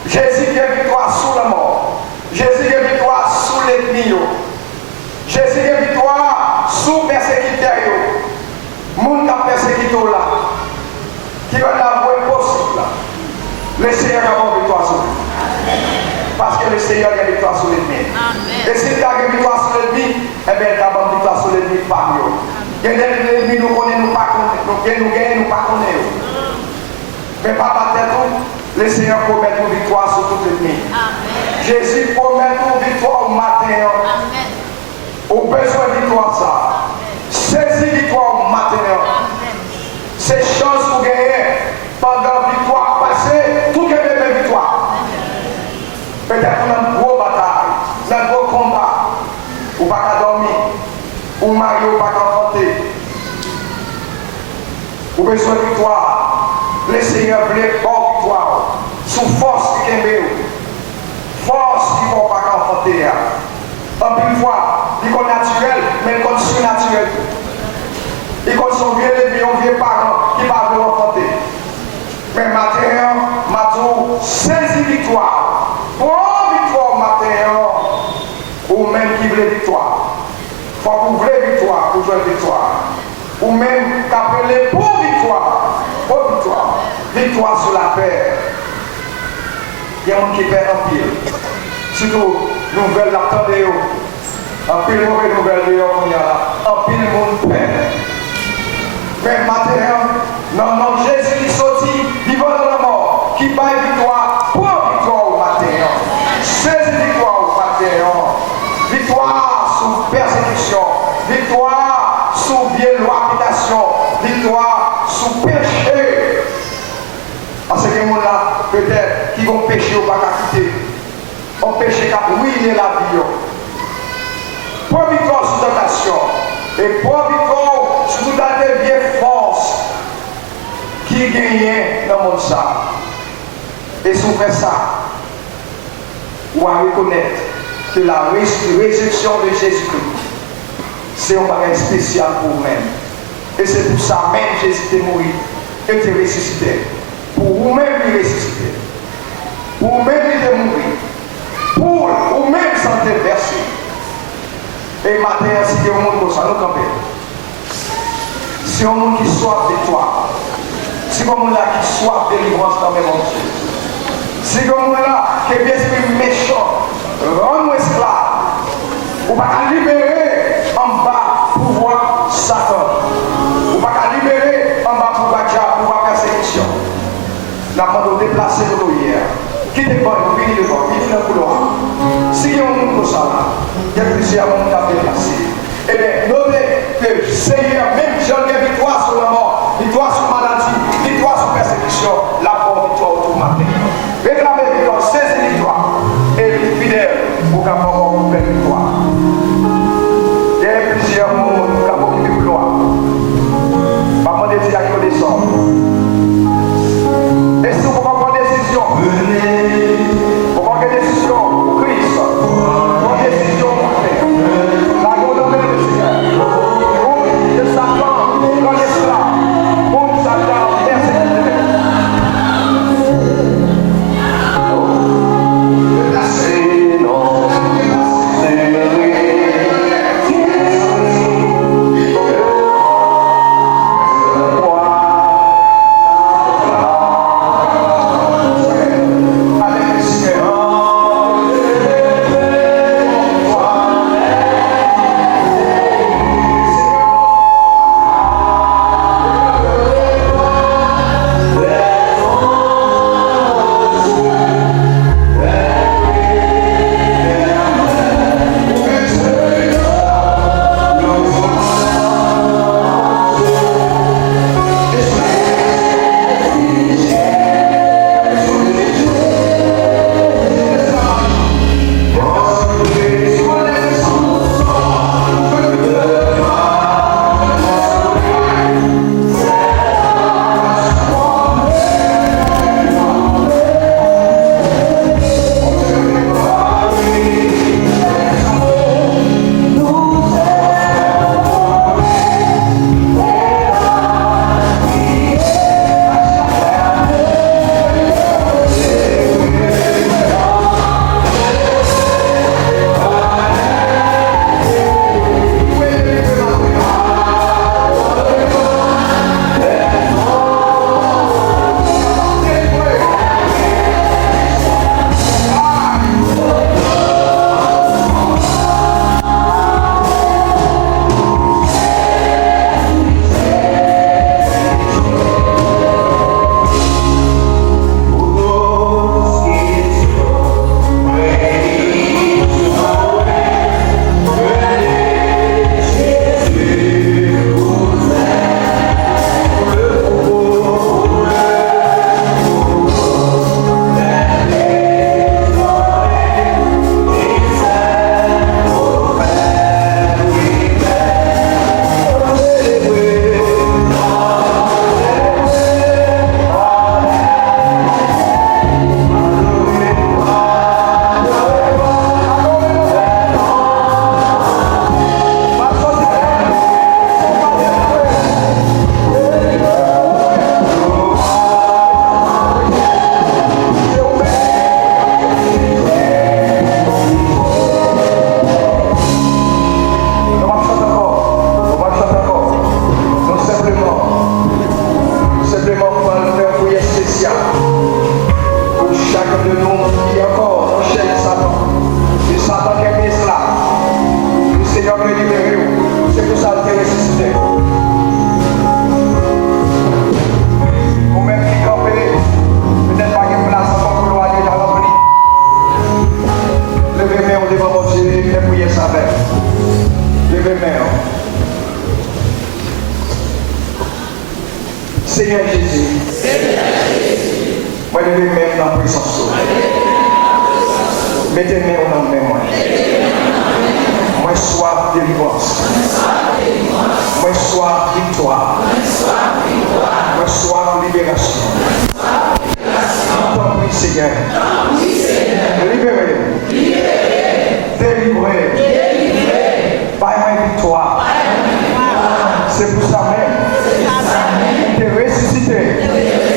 Jésus qui a victoire sous la mort. Jésus qui a victoire sous l'ennemi. Jésus qui a victoire sous persécuteur. Moun qui a persécuté là. Qui va l'avouer possible. Le Seigneur a une victoire sur lui. Parce que le Seigneur a une victoire sur l'ennemi. Et si tu as une victoire sur l'ennemi, eh bien tu as une victoire sur l'ennemi par nous. Il y a des ennemis nous connaissons, nous pas connaissons. Nous gagnons, nous pas connaissons. Mais pas battre tout, le Seigneur promet une victoire sur tout l'ennemi. Jésus promet une victoire au matin. Au besoin de victoire ça. Saisis victoire au matin. C'est chance pour gagner. Pendant la victoire passée, tout est même victoire. Peut-être qu'on a une grosse bataille, un gros combat, ou pas qu'à dormir, ou marié, ou pas qu'à affronter. Ou besoin de victoire. Le Seigneur voulait bonne victoire. Sous force qui est force qui ne va pas qu'à affronter. En plus fois, il est naturel, mais il est surnaturel. Il est son vieux ennemi, un vieux parent qui va le affronter. Mais matin, Matou, saisis victoire. Pour victoire matin, ou même qui veut victoire. Il faut que vous voulez victoire pour jouer victoire. Ou même qu'appeler pour victoire. Pour victoire. Victoire sur la paix. Il y a un qui perd en pile. Surtout, nouvelle l'attendez. En pile mauvaise nouvelle de l'homme, en pile monde perd. Mais matin, non, Jésus qui sortit, vivant dans la mort, qui bat victoire, pour victoire au matin. Saisis victoire au matin. Victoire sous persécution, victoire sous vieille habitation, victoire sous péché. Parce que les gens là, peut-être, qui vont pécher ou pas quitter. On péché qui a ruiné la vie. Pour victoire sous tentation. Et pour victoire sous toute la vieille force qui gagne dans le monde ça. Et si vous faites ça, vous allez reconnaître que la résurrection de Jésus-Christ, c'est un bagage spécial pour vous-même. Et c'est pour ça même Jésus est mort. Et ressusciter. Pour vous-même lui ressusciter. Pour vous-même lui mourir. Pour vous-même santé versé. Et matin, si il y a un monde comme ça, nous campons. Si un monde qui soif de toi, si un monde là qui soif de délivrance dans mes mains, si un monde là qui est bien esprit méchant, rends-nous esclaves, ou pas libérer en bas pouvoir Satan, ou pas libérer en bas pouvoir diable, pouvoir persécution. Nous avons déplacé le hier. Qui est bon, qui est bon, qui est dans le couloir. Si il y a un monde comme ça là, il y a plusieurs mondes qui ont déplacé. Eh bien, notez que le Seigneur, même si on a victoire sur la mort, victoire sur la maladie, victoire sur la persécution, la bonne victoire autour de matin. Réclamez victoire, saisissez victoire. Et fidèle, pour qu'on avoir une belle victoire. Il y a plusieurs mondes qui ont occupé le couloir. Pas demander de dire à qui on descend. Et si vous pouvez prendre des décisions, vous prenez des décisions pour Christ, pour des décisions pour la grande œuvre du Seigneur, pour que Satan, dans l'esclave, pour que Satan persécuté. Seigneur Jésus, moi je vais mettre dans la puissance. Mettez-moi dans le même. Moi soif de délivrance. Moi soif de victoire. Moi soif de libération. Tant pis Seigneur. Libérez. Délivrez. Par ma victoire. C'est pour ça même. De ressusciter.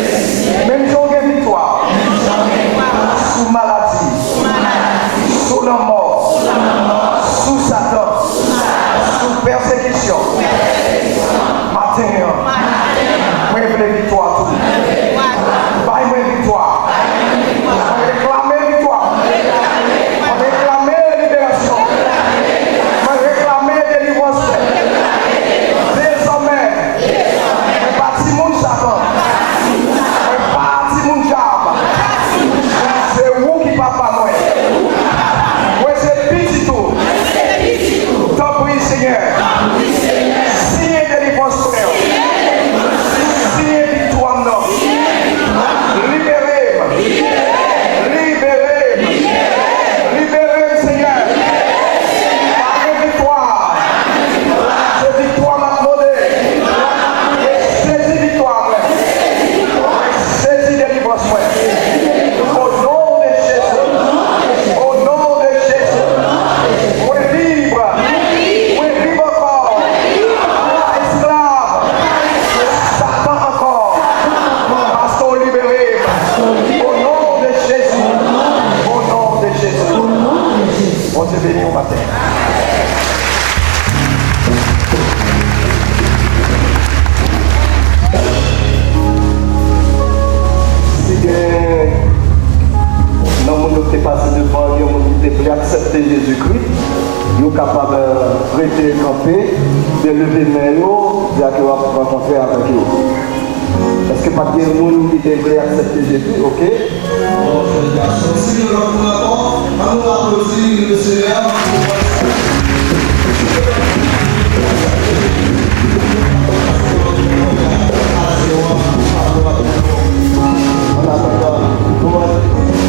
béni au matin. Dans le monde qui est passé devant, il y a un monde qui est accepter Jésus-Christ, ils sont capables de prêter camper, de lever les mains, dire qu'ils vont rencontrer avec eux. Est-ce que pas qu'il y a un monde qui devrait accepter Jésus, ok? Si nous l'encourageons, on nous applaudit le Seigneur.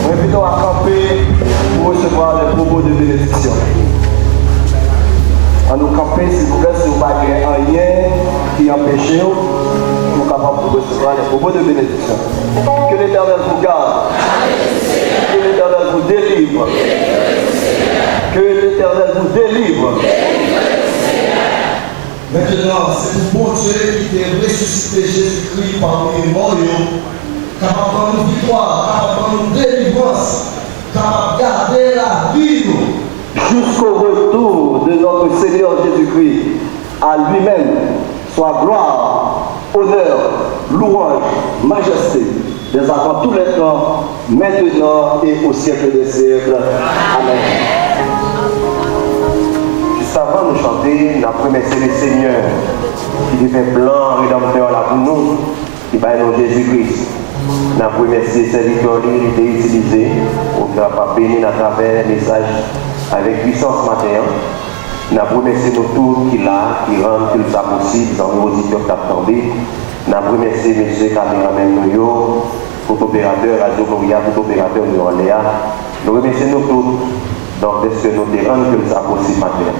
Nous invitons à camper pour recevoir les propos de bénédiction. À nous camper, s'il vous plaît, si vous n'avez rien qui empêche nous, nous sommes capables de recevoir les propos de bénédiction. Que l'Éternel vous garde. Que l'Éternel vous délivre. Que l'Éternel vous délivre. Maintenant, c'est pour bon Dieu qui t'a ressuscité Jésus-Christ parmi les morts, capable de prendre victoire, capable de prendre délivrance, capable de garder la vie. Jusqu'au retour de notre Seigneur Jésus-Christ, à lui-même, soit gloire, honneur, louange, majesté, des avant tous les temps, maintenant et au siècle des siècles. Amen. Juste avant de chanter, nous avons remercié le Seigneur qui fait blanc, rédempteur là pour nous, qui va nous Jésus-Christ. Nous avons remercié le serviteur qui était utilisé pour faire bénir à travers le message avec puissance matin. Nous avons remercié nous tous qui là, qui rendent tout ça possible dans nos auditeurs qui ont tombé. Nous avons remercié M. Caméraman Noyo, photopérateur, Radio Coria, photopérateur de Orléa. Nous remercions nous tous, donc parce que nous rendons tout ça possible matin.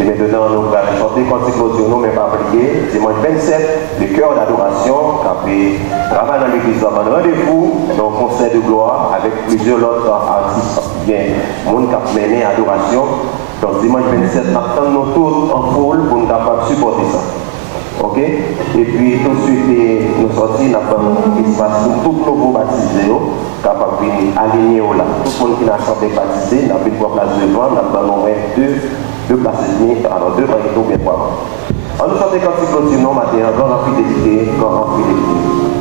Et maintenant, nous allons chanter Cantique nous, mais pas oublier. Dimanche 27, le cœur d'adoration, qui travaille dans l'église. On a rendez-vous dans le concert de gloire avec plusieurs autres artistes. Bien, monde qui a mené adoration. Donc, dimanche 27, nous attendons nous tous en foule pour nous capables de supporter ça. Ok? Et puis, tout de suite, nous sortis, nous avons un espace pour tous nos nouveaux baptisés, capables de aligner là. Tout le monde qui n'a pas été baptisé, nous avons une place devant, nous avons deux places et demie, alors deux banquiers, bien quoi. On nous sentait quand il continue, matin, grand en fidélité, grand en fidélité.